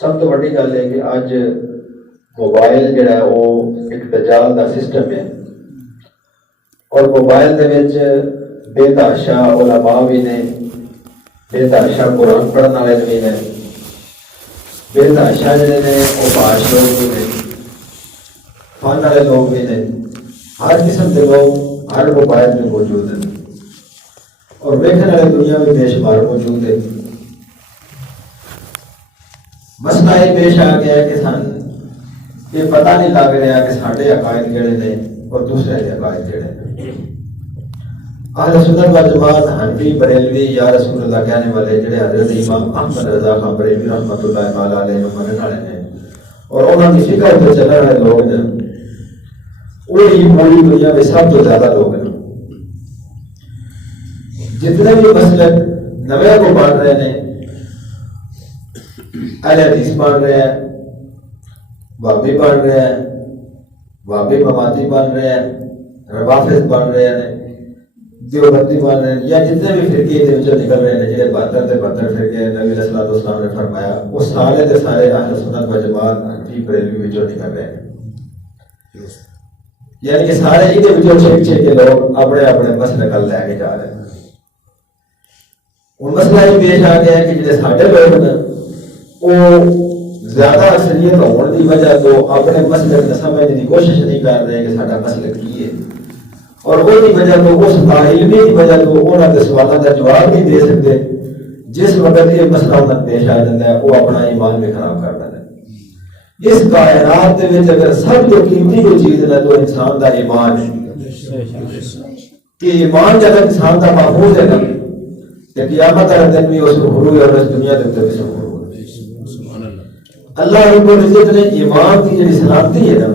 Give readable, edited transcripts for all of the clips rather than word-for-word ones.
سب تو بڑی گل ہے کہ اج موبائل جڑا ہے وہ ایک دجال دا سسٹم ہے، اور موبائل دے وچ بے تحاشا علماء بھی نے، بے تحاشا قرآن پڑھن والے بھی نے، بے تحاشا جڑے نے وہ باش لوگ بھی نے، فن والے لوگ بھی نے، ہر قسم کے لوگ ہر موبائل میں موجود ہیں، اور ویکھن والے دنیا میں بے شمار موجود ہے۔ مسئلہ یہ پیش آ گیا ہے کہ سن یہ پتہ نہیں لگ رہا کہ سارے عقائد جڑے نے اور دوسرے کے عقائد جڑے نے۔ اہل سنت و جماعت حنفی بریلوی یا رسول اللہ کہنے والے جڑے حضرت امام احمد رضا خان بریلوی رحمۃ اللہ تعالی علیہ منن والے نے اور انہوں کی فکر پہ چلنے والے لوگ نے، وہی پوری دنیا میں سب تو زیادہ لوگ ہیں۔ جتنے بھی مسلک نوے کو بن رہے ہیں، اہل حدیث بن رہے ہیں، وہابی بن رہے ہیں، وہابی مماتی بن رہے ہیں، روافظ بن رہے ہیں، دیوبندی بن رہے ہیں، یا جتنے بھی فرقے نکل رہے ہیں جہاں 72 سے 72 فرقے نبی علیہ الصلوۃ والسلام نے فرمایا وہ سارے کے سارے اہل سنت و جماعت حنفی بریلوی نکل رہے ہیں، یعنی کہ سارے یہ چھک چھک کے لوگ اپنے اپنے مسلک لے کے جا رہے ہیں۔ ان مسئلہ یہ پیش آ گیا ہے کہ جڑے سارے لوگ ہیں وہ زیادہ اکثریت ہونے کی وجہ تو اپنے مسلک کو سمجھنے کی کوشش نہیں کر رہے کہ سارا مسلک کی ہے، اور وہی وجہ تو اس علمی کی وجہ تو انہوں کے سوالوں کا جواب نہیں دے سکتے، جس وقت یہ مسئلہ انہیں پیش آ جاتا ہے وہ اپنا ایمان بھی خراب کر دیتا ہے۔ اس کائنات کے وچ اگر سب تو قیمتی کوئی چیز ہے تو انسان کا ایمان ہے، کہ ایمان جب انسان کا محفوظ ہے نا کہ قیامت والے دن بھی اس کو غرور اور اس دنیا کے اندر بھی سب غرور۔ اللہ رب العزت نے ایمان کی جو سلامتی ہے نا،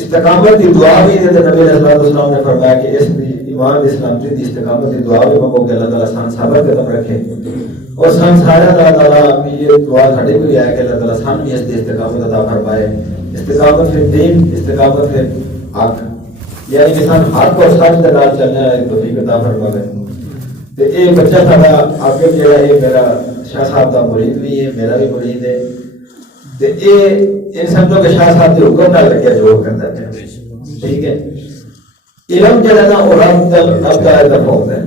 استقامت کی دعا بھی ہے، نبی علیہ الصلوۃ والسلام نے فرمایا کہ اس ایمان کی سلامتی کی استقامت کی دعا بھی مانگو کہ اللہ تعالیٰ سان صبر قدم رکھے، اور سان سارے اللہ تعالیٰ کی یہ دعا کھڑی ہوئی ہے کہ اللہ تعالیٰ سان بھی اس کی استقامت عطا فرمائے، استقامت پھر دین، استقامت پھر حق، یعنی کہ سان حق اور سچ کے نال چلنے والی توفیق عطا فرمائے۔ تو یہ بچہ سارا آگے جڑا ہے میرا شاہ صاحب کا مرید بھی ہے، میرا بھی مرید ہے، تو یہ سمجھو کہ شاہ صاحب کے حکم نہ لگے جو کرتا ہے، ٹھیک ہے۔ علم جڑا نا وہ رب کا طرف ہوتا ہے،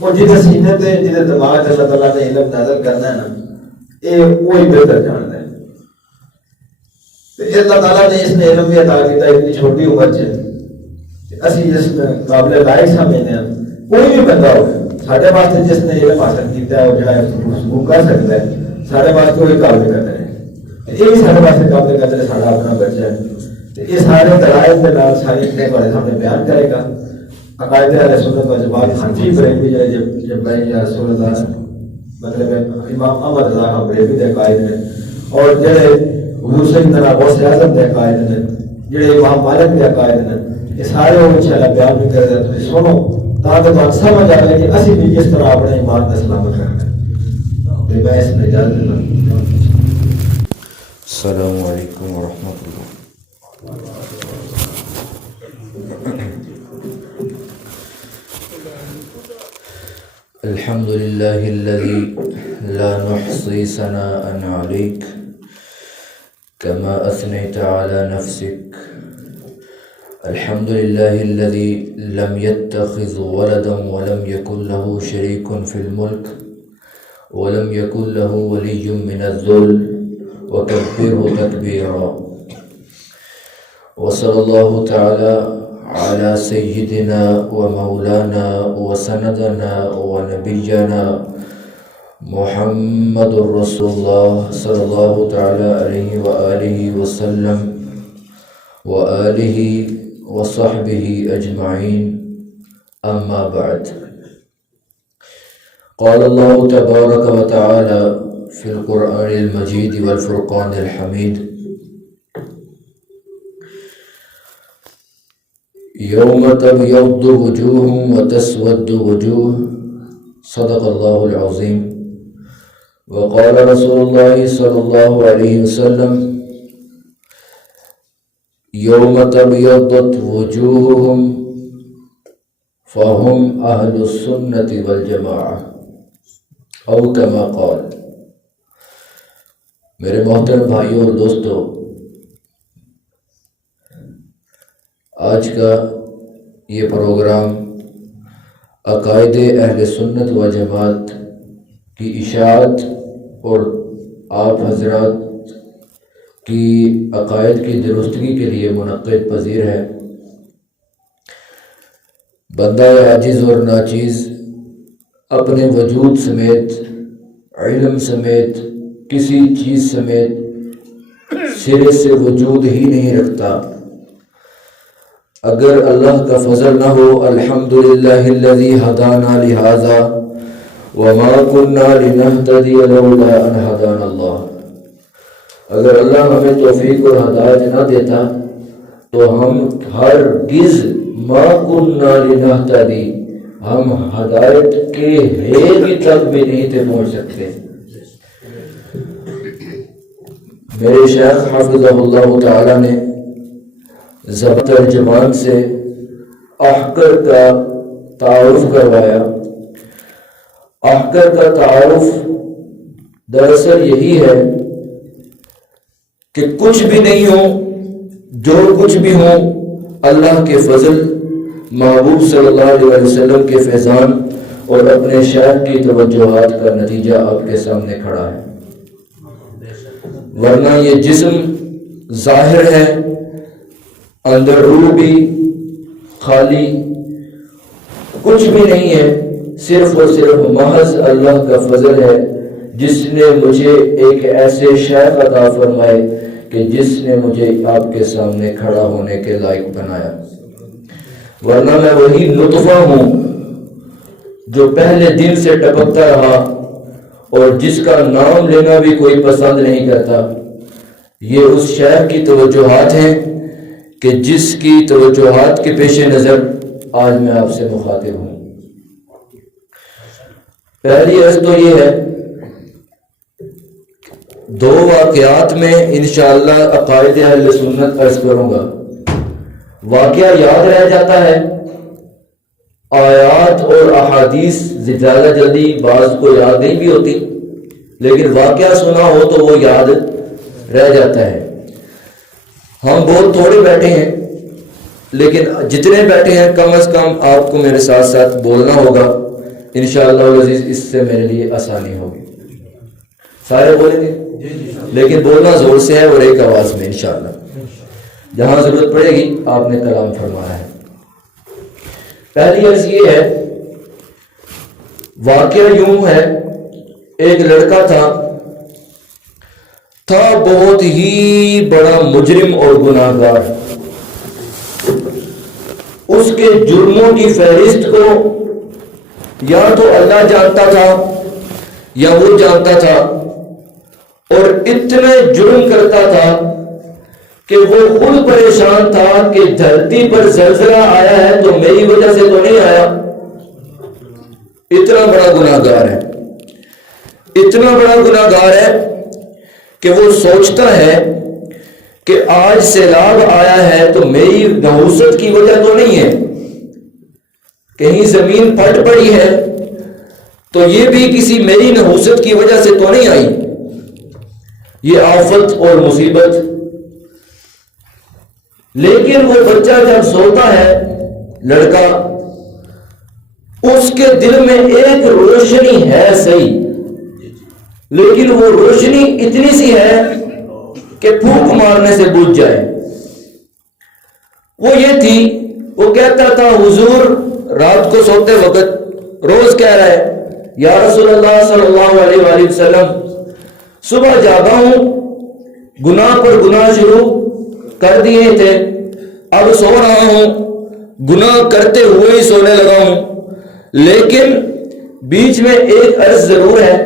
وہ جہاں سینے تے جہاں دماغ اللہ تعالیٰ نے علم نازل کرنا ہے نا یہ وہی بہتر جانتا ہے۔ تو اللہ تعالیٰ نے اس نے علم بھی عطا کیا اتنی چھوٹی عمر سے، اسی جس قابل لائق سمجھتے ہیں، کوئی بھی بندہ ہو سارے واسطے جس نے علم حاصل کیا ہے وہ جڑا گفتگو کر سکتا ہے، سارے واسطے وہی قابل قدر ہے، یہ بھی سارے واسطے قابل قدر ہے، سارا اپنا بچہ ہے۔ یہ سارے دلائل کے نال ساری چیزیں ہمارے سامنے بیان کرے گا۔ عقائد اہل سنت و جماعت حنفی بریلوی جب بھائی یا رسول اللہ مطلب امام احمد رضا خان بریلوی کے عقائد نے، اور جڑے حضور سیدنا غوث اعظم کے عقائد نے، جڑے امام مالک کے عقائد نے، یہ سارے وہ انشاءاللہ بیان بھی کرے گا، تم سنو تاکہ تمہیں سمجھ آئے کہ اسی بھی کس طرح اپنے ایمان کا سلامت کرنا ہے۔ تو میں اس میں اجازت دیتا ہوں۔ السلام علیکم ورحمۃ اللہ۔ الحمد لله الذي لا نحصي ثناء عليك كما أثنيت على نفسك. الحمد لله الذي لم يتخذ ولدا ولم يكن له شريك في الملك ولم يكن له ولي من الذل وكبره تكبيرا. وصلى الله تعالى على سيدنا ومولانا وسندنا ونبينا محمد رسول الله صلى الله تعالى عليه وآله وسلم وآله وصحبه أجمعين. أما بعد، قال الله تبارك وتعالى في القرآن المجيد والفرقان الحميد: يوم تبيض وجوه وتسود وجوه. صدق الله العظيم. وقال رسول الله صلى الله عليه وسلم: يوم تبيضت وجوههم فهم أهل السنة والجماعة، أو كما قال. میرے محترم بھائیوں اور دوستوں، آج کا یہ پروگرام عقائد اہل سنت و جماعت کی اشاعت اور آپ حضرات کی عقائد کی درستگی کے لیے منعقد پذیر ہے۔ بندہ عاجز اور ناچیز اپنے وجود سمیت، علم سمیت، کسی چیز سمیت سرے سے وجود ہی نہیں رکھتا۔ اگر اللہ کا فضل نہ ہو، الحمدللہ الذی ہدانا لہذا وما كنا لنہتدی لولا ان ہدانا اللہ، اگر اللہ ہمیں توفیق اور ہدایت نہ دیتا تو ہم ہرگز ما كنا لنہتدی، ہم ہدایت کے ہیرے تک بھی نہیں تھے پہنچ سکتے۔ میرے شیخ حفظہ اللہ تعالی نے ضبط ترجمان سے احقر کا تعارف کروایا۔ احقر کا تعارف دراصل یہی ہے کہ کچھ بھی نہیں ہو، جو کچھ بھی ہو، اللہ کے فضل، محبوب صلی اللہ علیہ وسلم کے فیضان اور اپنے شیخ کی توجہات کا نتیجہ آپ کے سامنے کھڑا ہے۔ ورنہ یہ جسم ظاہر ہے، اندر روح بھی خالی، کچھ بھی نہیں ہے، صرف اور صرف محض اللہ کا فضل ہے جس نے مجھے ایک ایسے شیخ عطا فرمائے کہ جس نے مجھے آپ کے سامنے کھڑا ہونے کے لائق بنایا۔ ورنہ میں وہی نطفہ ہوں جو پہلے دن سے ٹپکتا رہا اور جس کا نام لینا بھی کوئی پسند نہیں کرتا۔ یہ اس شیخ کی توجہات ہیں کہ جس کی توجہات کے پیش نظر آج میں آپ سے مخاطب ہوں۔ پہلی عرض تو یہ ہے، دو واقعات میں انشاءاللہ عقائد اہل سنت عرض کروں گا۔ واقعہ یاد رہ جاتا ہے، آیات اور احادیث زیادہ جلدی بعض کو یاد نہیں بھی ہوتی، لیکن واقعہ سنا ہو تو وہ یاد رہ جاتا ہے۔ ہم بہت تھوڑے بیٹھے ہیں، لیکن جتنے بیٹھے ہیں کم از کم آپ کو میرے ساتھ ساتھ بولنا ہوگا، انشاءاللہ العزیز اس سے میرے لیے آسانی ہوگی۔ سارے بولیں گے لیکن بولنا زور سے ہے اور ایک آواز میں انشاءاللہ، جہاں ضرورت پڑے گی آپ نے کلام فرمایا ہے۔ پہلی عرض یہ ہے، واقعہ یوں ہے، ایک لڑکا تھا بہت ہی بڑا مجرم اور گناہ گار۔ اس کے جرموں کی فہرست کو یا تو اللہ جانتا تھا یا وہ جانتا تھا، اور اتنے جرم کرتا تھا کہ وہ خود پریشان تھا کہ دھرتی پر زلزلہ آیا ہے تو میری وجہ سے تو نہیں آیا۔ اتنا بڑا گناہ گار ہے، اتنا بڑا گناہ گار ہے کہ وہ سوچتا ہے کہ آج سیلاب آیا ہے تو میری نحوست کی وجہ تو نہیں ہے، کہیں زمین پھٹ پڑی ہے تو یہ بھی کسی میری نحوست کی وجہ سے تو نہیں آئی، یہ آفت اور مصیبت۔ لیکن وہ بچہ جب سوتا ہے، لڑکا، اس کے دل میں ایک روشنی ہے صحیح، لیکن وہ روشنی اتنی سی ہے کہ پھونک مارنے سے بجھ جائے۔ وہ یہ تھی، وہ کہتا تھا حضور رات کو سوتے وقت روز کہہ رہا ہے، یا رسول اللہ صلی اللہ علیہ وآلہ وسلم، صبح جاگا ہوں، گناہ پر گناہ شروع کر دیے تھے، اب سو رہا ہوں، گناہ کرتے ہوئے ہی سونے لگا ہوں، لیکن بیچ میں ایک عرض ضرور ہے،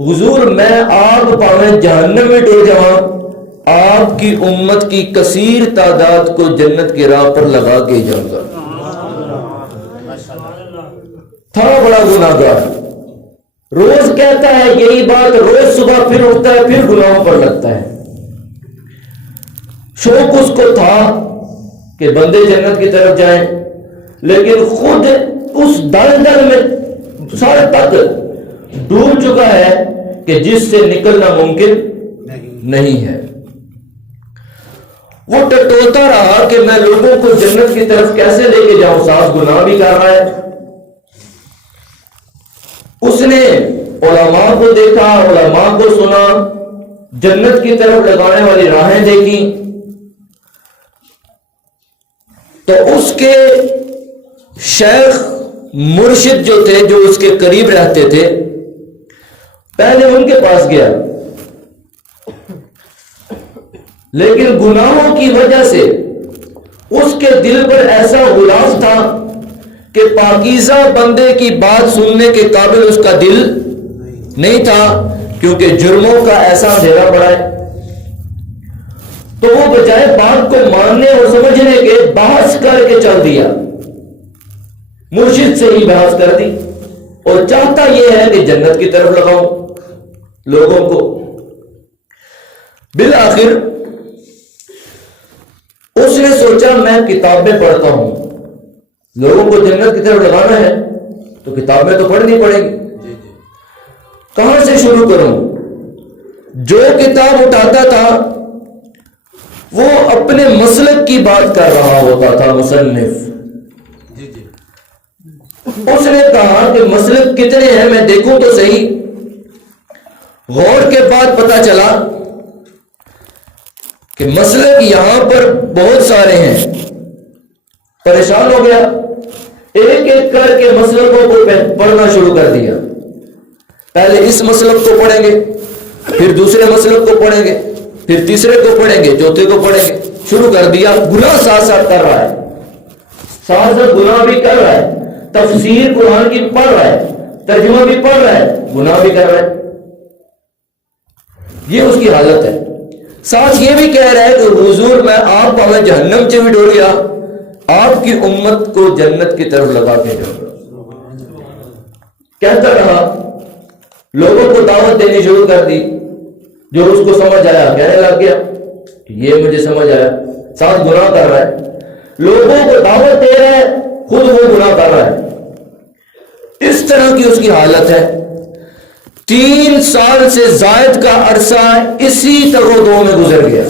حضور میں آپ پاویں جہنم میں ڈر جاؤں، آپ کی امت کی کثیر تعداد کو جنت کی راہ پر لگا کے جاؤں گا۔ تھا بڑا گناہ گار، روز کہتا ہے یہی بات، روز صبح پھر اٹھتا ہے، پھر گناہوں پر لگتا ہے۔ شوق اس کو تھا کہ بندے جنت کی طرف جائیں، لیکن خود اس دلدل میں سر تک ڈوب چکا ہے کہ جس سے نکلنا ممکن نہیں ہے۔ وہ ٹٹولتا رہا کہ میں لوگوں کو جنت کی طرف کیسے لے کے جاؤں، ساتھ گناہ بھی کر رہا ہے۔ اس نے علماء کو دیکھا، علماء کو سنا، جنت کی طرف لگانے والی راہیں دیکھی، تو اس کے شیخ مرشد جو تھے، جو اس کے قریب رہتے تھے، پہلے ان کے پاس گیا، لیکن گناہوں کی وجہ سے اس کے دل پر ایسا غلاف تھا کہ پاکیزہ بندے کی بات سننے کے قابل اس کا دل نہیں تھا، کیونکہ جرموں کا ایسا اندھیرا پڑا ہے۔ تو وہ بجائے بات کو ماننے اور سمجھنے کے بحث کر کے چل دیا، مرشد سے ہی بحث کر دی، اور چاہتا یہ ہے کہ جنت کی طرف لگاؤں لوگوں کو۔ بالآخر اس نے سوچا میں کتابیں پڑھتا ہوں، لوگوں کو جنت کی طرف لگانا ہے تو کتابیں تو پڑھنی پڑے گی، کہاں سے شروع کروں؟ جو کتاب اٹھاتا تھا وہ اپنے مسلک کی بات کر رہا ہوتا تھا مصنف۔ اس نے کہا کہ مسلک کتنے ہیں میں دیکھوں تو صحیح۔ غور کے بعد پتا چلا کہ مسلک یہاں پر بہت سارے ہیں۔ پریشان ہو گیا، ایک ایک کر کے مسلکوں کو پڑھنا شروع کر دیا۔ پہلے اس مسلک کو پڑھیں گے، پھر دوسرے مسلک کو پڑھیں گے، پھر تیسرے کو پڑھیں گے، چوتھے کو پڑھیں گے، شروع کر دیا۔ گناہ ساتھ ساتھ کر رہا ہے، ساتھ ساتھ گناہ بھی کر رہا ہے، تفسیر قرآن کی پڑھ رہا ہے، ترجمہ بھی پڑھ رہا ہے، گناہ بھی کر رہا ہے۔ یہ اس کی حالت ہے۔ ساتھ یہ بھی کہہ رہا ہے کہ حضور میں آپ کو ہمیں جہنم سے بھی ڈور گیا، آپ کی امت کو جنت کی طرف لگا کے جاؤں۔ کہتا رہا، لوگوں کو دعوت دینی شروع کر دی، جو اس کو سمجھ آیا کہنے لگ گیا کہ یہ مجھے سمجھ آیا، ساتھ گناہ کر رہا ہے، لوگوں کو دعوت دے رہا ہے، خود وہ گناہ کر رہا ہے۔ اس طرح کی اس کی حالت ہے۔ 3 سال سے زائد کا عرصہ اسی تگودو میں گزر گیا۔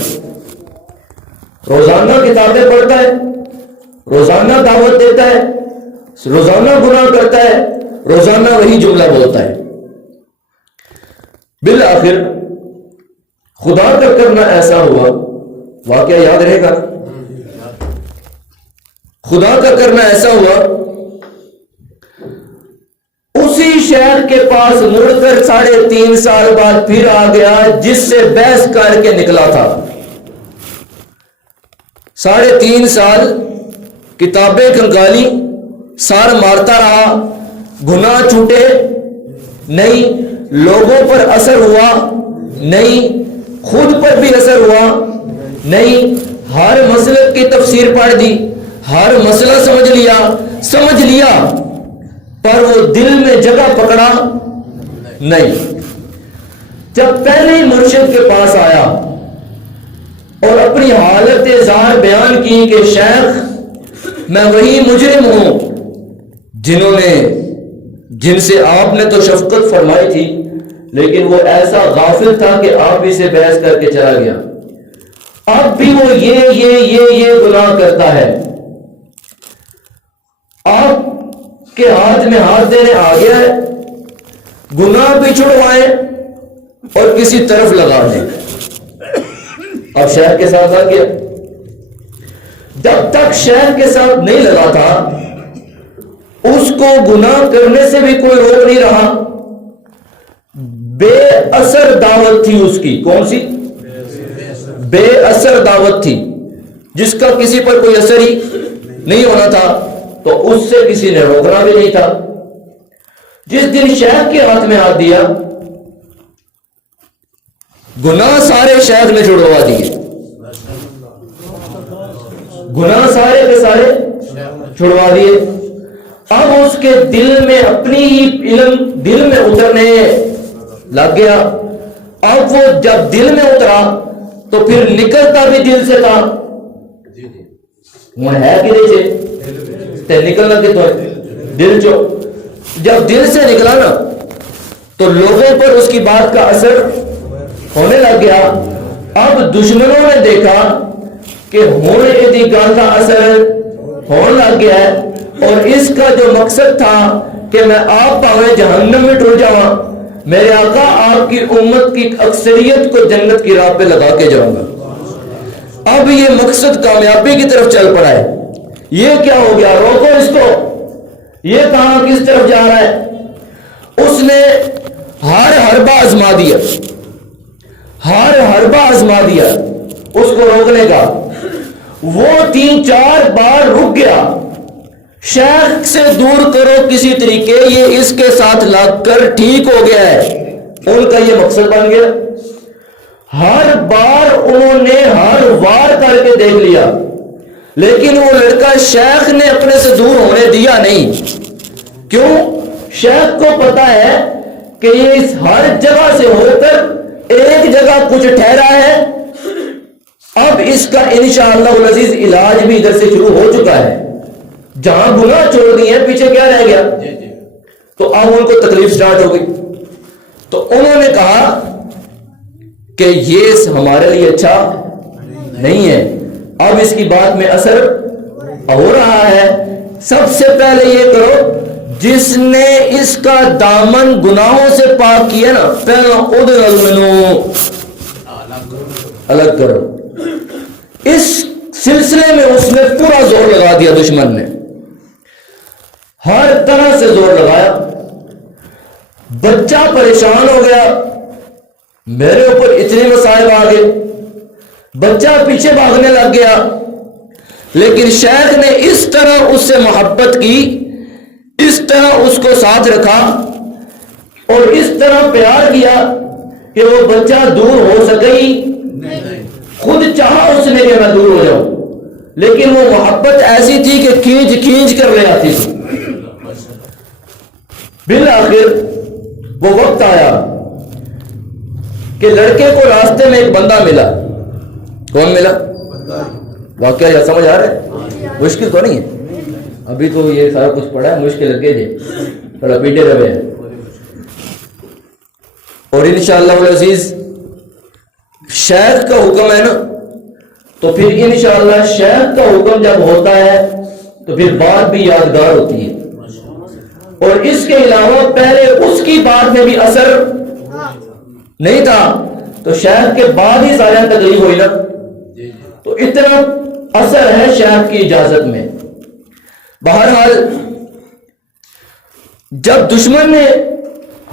روزانہ کتابیں پڑھتا ہے، روزانہ دعوت دیتا ہے، روزانہ گناہ کرتا ہے، روزانہ وہی جملہ بولتا ہے۔ بالآخر خدا کا کرنا ایسا ہوا، واقعہ یاد رہے گا، خدا کا کرنا ایسا ہوا، اسی شہر کے پاس مڑ کر 3.5 سال بعد پھر آ گیا جس سے بحث کر کے نکلا تھا۔ 3.5 سال کتابیں کنگالی، سار مارتا رہا، گناہ چھوٹے نہیں، لوگوں پر اثر ہوا نہیں، خود پر بھی اثر ہوا نہیں، ہر مسلک کی تفسیر پڑھ دی، ہر مسئلہ سمجھ لیا، پر وہ دل میں جگہ پکڑا نہیں۔ جب پہلے ہی مرشد کے پاس آیا اور اپنی حالت ظاہر بیان کی کہ شیخ میں وہی مجرم ہوں جن سے آپ نے تو شفقت فرمائی تھی، لیکن وہ ایسا غافل تھا کہ آپ ہی سے بحث کر کے چلا گیا، اب بھی وہ یہ گناہ کرتا ہے، آپ کے ہاتھ میں ہاتھ دینے آ گیا ہے، گناہ بھی چھڑوائیں اور کسی طرف لگا دیں۔ اب شیخ کے ساتھ آ گیا، جب تک شیخ کے ساتھ نہیں لگا تھا اس کو گناہ کرنے سے بھی کوئی روک نہیں رہا۔ بے اثر دعوت تھی اس کی، کون سی؟ بے اثر دعوت تھی، جس کا کسی پر کوئی اثر ہی نہیں ہونا تھا، تو اس سے کسی نے روکنا بھی نہیں تھا۔ جس دن شیخ کے ہاتھ میں ہاتھ دیا، گناہ سارے شیخ نے چھڑوا دیے، گناہ سارے کے سارے چھڑوا دیے۔ اب اس کے دل میں اپنی ہی علم دل میں اترنے لگ گیا۔ اب وہ جب دل میں اترا تو پھر نکلتا بھی دل سے تھا، وہ ہے کہ نہیں تے نکلنا کہ تو دل چو، جب دل سے نکلا نا تو لوگوں پر اس کی بات کا اثر ہونے لگ گیا، اب دشمنوں نے دیکھا کہ ہون یہ گل کا اثر ہونے لگ گیا ہے، اور اس کا جو مقصد تھا کہ میں آپ پاوے جہنم میں ٹر جاؤں، میرے آقا آپ کی امت کی اکثریت کو جنت کی راہ پہ لگا کے جاؤں گا، اب یہ مقصد کامیابی کی طرف چل پڑا ہے۔ یہ کیا ہو گیا؟ روکو اس کو، یہ کہاں کس طرف جا رہا ہے؟ اس نے ہر حربہ آزما دیا، ہر حربہ آزما دیا اس کو روکنے کا۔ وہ 3-4 بار رک گیا، شیخ سے دور کرو کسی طریقے، یہ اس کے ساتھ لگ کر ٹھیک ہو گیا ہے، ان کا یہ مقصد بن گیا۔ ہر بار انہوں نے ہر وار کر کے دیکھ لیا، لیکن وہ لڑکا شیخ نے اپنے سے دور ہونے دیا نہیں۔ کیوں؟ شیخ کو پتا ہے کہ یہ اس ہر جگہ سے ہو کر ایک جگہ کچھ ٹھہرا ہے، اب اس کا انشاءاللہ العزیز علاج بھی ادھر سے شروع ہو چکا ہے۔ جہاں گناہ چھوڑ دی ہے پیچھے کیا رہ گیا؟ تو اب ان کو تکلیف سٹارٹ ہو گئی، تو انہوں نے کہا کہ یہ ہمارے لیے اچھا نہیں ہے، اب اس کی بات میں اثر ہو رہا ہے۔ سب سے پہلے یہ کرو، جس نے اس کا دامن گناہوں سے پاک کیا نا، پہلا ادھر الگ کرو۔ اس سلسلے میں اس نے پورا زور لگا دیا، دشمن نے ہر طرح سے زور لگایا۔ بچہ پریشان ہو گیا، میرے اوپر اتنے مسائل آ گئے، بچہ پیچھے بھاگنے لگ گیا، لیکن شیخ نے اس طرح اس سے محبت کی، اس طرح اس کو ساتھ رکھا اور اس طرح پیار کیا کہ وہ بچہ دور ہو سکے ہی خود چاہا اس نے کہ میں دور ہو جاؤں، لیکن وہ محبت ایسی تھی کہ کھینچ کھینچ کر لے آتی تھی۔ بالآخر وہ وقت آیا کہ لڑکے کو راستے میں ایک بندہ ملا۔ کون ملا؟ واقعہ یا سمجھ آ رہا ہے؟ مشکل تو نہیں ہے، ابھی تو یہ سارا کچھ پڑھا ہے، مشکل لگے جی تھوڑا پیٹے روے ہیں، اور انشاءاللہ العزیز شیخ کا حکم ہے نا، تو پھر انشاءاللہ شیخ کا حکم جب ہوتا ہے تو پھر بات بھی یادگار ہوتی ہے۔ اور اس کے علاوہ پہلے اس کی بات میں بھی اثر نہیں تھا، تو شیخ کے بعد ہی سارے تکلیف ہوئی نا، تو اتنا اثر ہے شیخ کی اجازت میں۔ بہرحال جب دشمن نے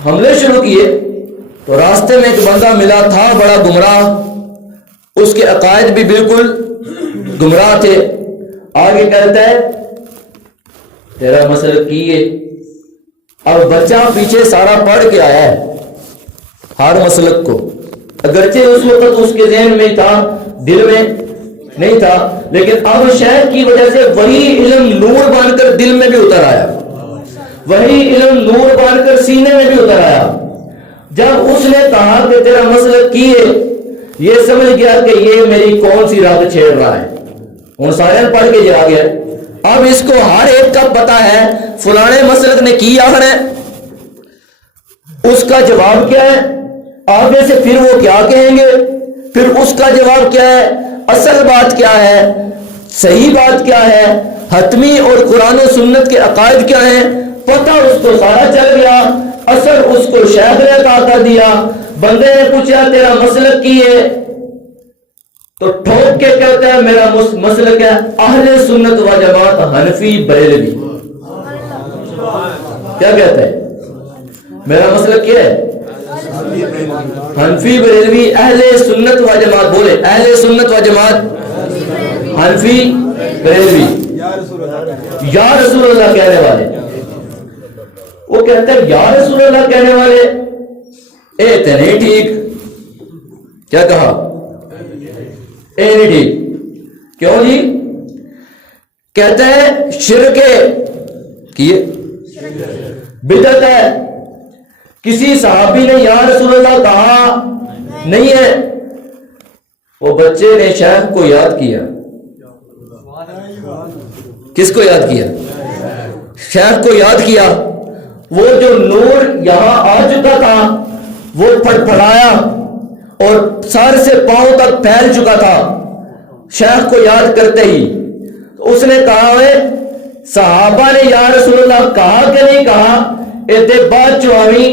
حملے شروع کیے تو راستے میں ایک بندہ ملا تھا بڑا گمراہ، اس کے عقائد بھی بالکل گمراہ تھے۔ آگے کہتا ہے تیرا مسلک کی ہے، اب بچہ پیچھے سارا پڑھ کے آیا ہے ہر مسلک کو، اگرچہ اس وقت اس کے ذہن میں تھا، دل میں نہیں تھا، لیکن اب شیخ کی وجہ سے وہی علم نور بن کر دل میں بھی اتر آیا، وہی علم نور بن کر سینے میں بھی اتر آیا۔ جب اس نے کہا کہ تیرا مسلک کی ہے، یہ سمجھ گیا کہ یہ میری کون سی رات چھیڑ رہا ہے، ان سارے پڑھ کے جا گیا۔ اب اس کو ہر ایک کا پتا ہے فلانے مسلک نے کی آخر ہے، اس کا جواب کیا ہے، آگے سے پھر وہ کیا کہیں گے، پھر اس کا جواب کیا ہے، اصل بات کیا ہے، صحیح بات کیا ہے، حتمی اور قرآن و سنت کے عقائد کیا ہیں، پتہ اس کو سارا چل گیا۔ اثر اس کو شیخ نے عطا کر دیا۔ بندے نے پوچھا تیرا مسلک کی ہے، تو ٹھوک کے کہتا ہے میرا مسلک ہے اہل سنت و جماعت حنفی بریلوی۔ کیا کہتا ہے؟ میرا مسلک کیا ہے؟ حنفی بریلوی اہل سنت و جماعت، بولے اہل سنت و جماعت حنفی بریلوی، یا رسول اللہ کہنے والے۔ وہ کہتا ہے یا رسول اللہ کہنے والے اے تے نہیں ٹھیک۔ کیا کہا؟ اے نہیں ٹھیک۔ کیوں جی؟ کہتا ہے شرک کیے، بدعت ہے، کسی صحابی نے یا رسول اللہ کہا نہیں ہے۔ وہ بچے نے شیخ کو یاد کیا۔ کس کو یاد کیا؟ شیخ کو یاد کیا۔ وہ جو نور یہاں آ چکا تھا وہ پھڑ پھڑایا اور سر سے پاؤں تک پھیل چکا تھا شیخ کو یاد کرتے ہی. اس نے کہا ہے صحابہ نے یا رسول اللہ کہا کہ نہیں کہا اے بات چوامی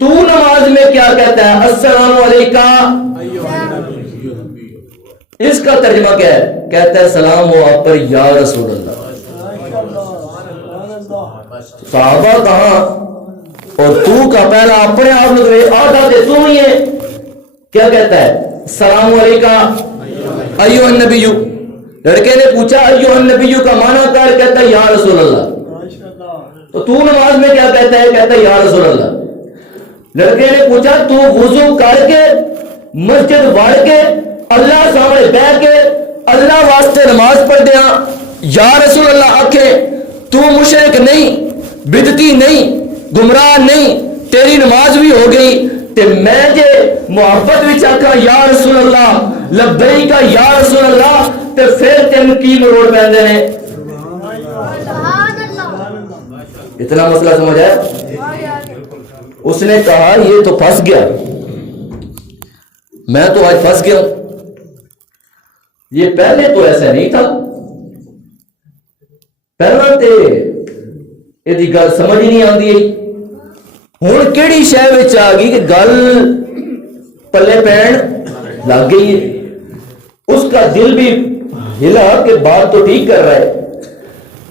تو نماز میں کیا کہتا ہے السلام علیکم. اس کا ترجمہ کیا ہے؟ کہتا ہے سلام ہو آپ پر یا رسول اللہ. صحابہ کہاں اور تو کا پہلا اپنے آپ میں آدھا دے تو ہی ہے. کیا کہتا ہے السلام علیکم ایھا النبی. لڑکے نے پوچھا ایھا النبی کا معنی کر, کہتا ہے یا رسول اللہ. تو نماز میں کیا کہتا ہے؟ کہتا ہے یا رسول اللہ. لڑکے نے پوچھا تو وضو کر کے مسجد وڑ کے اللہ سامنے بیٹھ کے اللہ واسطے نماز پڑھ دیا یا رسول اللہ آکھے تو مشرک نہیں, بدعتی نہیں, گمراہ نہیں, تیری نماز بھی ہو گئی تے میں جے محبت وچ آکھاں یا رسول اللہ لبیک یا رسول اللہ تے پھر تینوں کی مروڑ پیندے نے. اتنا مسئلہ سمجھ آیا؟ اس نے کہا یہ تو پھنس گیا, میں تو آج پھنس گیا. یہ پہلے تو ایسا نہیں تھا, پہلے تے یہ گل سمجھ نہیں آتی. ہوں کیڑی شے وچ آ گئی کہ گل پلے پین لگ گئی ہے. اس کا دل بھی ہلا کہ بات تو ٹھیک کر رہا ہے.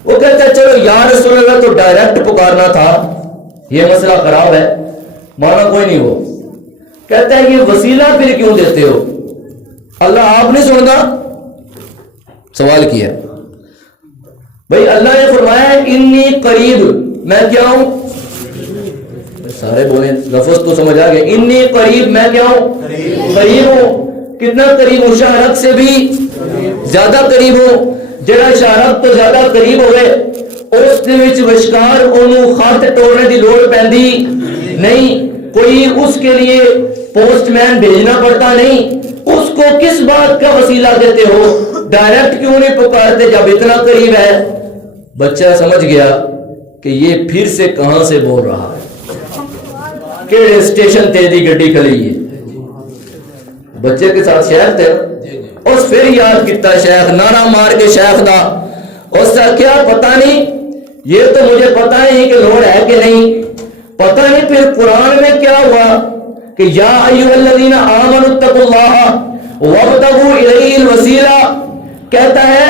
وہ کہتا ہے چلو یا رسول اللہ تو ڈائریکٹ پکارنا تھا, یہ مسئلہ خراب ہے, مانا کوئی نہیں ہو. کہتا ہے یہ وسیلہ پھر کیوں دیتے ہو؟ اللہ آپ نہیں سنتا؟ سوال کیا بھئی اللہ نے فرمایا انی قریب, میں کیا ہوں؟ سارے بولیں لفظ تو سمجھ آ گئے. انی قریب, میں کیا ہوں؟ قریب ہوں. کتنا قریب ہوں؟ شہرت سے بھی زیادہ قریب ہوں. جڑا شہرت تو زیادہ قریب ہوئے اس دے وچ وشکار اونوں خط ٹورنے دی لوڑ پیندی نہیں, کوئی اس کے لیے پوسٹ مین بھیجنا پڑتا نہیں. اس کو کس بات کا وسیلہ دیتے ہو؟ ڈائریکٹ کیوں نہیں پکارتے جب اتنا قریب ہے؟ بچہ سمجھ گیا کہ یہ پھر سے کہاں سے بول رہا ہے, کیڑے اسٹیشن تے دی گڈی کھلی ہے. بچے کے ساتھ شیخ تھے, اس پھر یاد کیتا شیخ, نعرہ مار کے شیخ دا. اس کا کیا پتہ نہیں, یہ تو مجھے پتہ نہیں کہ لوڑ ہے کہ نہیں, پتہ نہیں پھر قرآن میں کیا ہوا کہ یا ایھا الذین آمنوا اتقوا اللہ وابتغوا الیہ الوسیلہ. کہتا ہے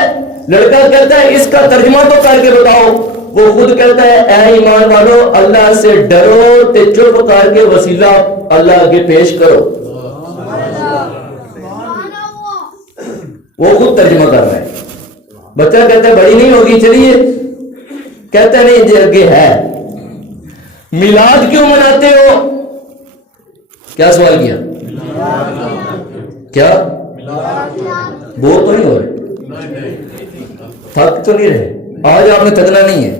لڑکا کہتا ہے اس کا ترجمہ تو کر کے بتاؤ. وہ خود کہتا ہے اے ایمان والو اللہ سے ڈرو تے چپ کر کے وسیلہ اللہ آگے پیش کرو. وہ خود ترجمہ کر رہا ہے. بچہ کہتا ہے بڑی نہیں ہوگی, چلیے. کہتا ہے نہیں جی آگے ہے. میلاد کیوں مناتے ہو؟ کیا سوال کیا؟ کیا بور تو نہیں ہو رہے؟ تھک تو نہیں رہے؟ آج آپ نے تھکنا نہیں ہے.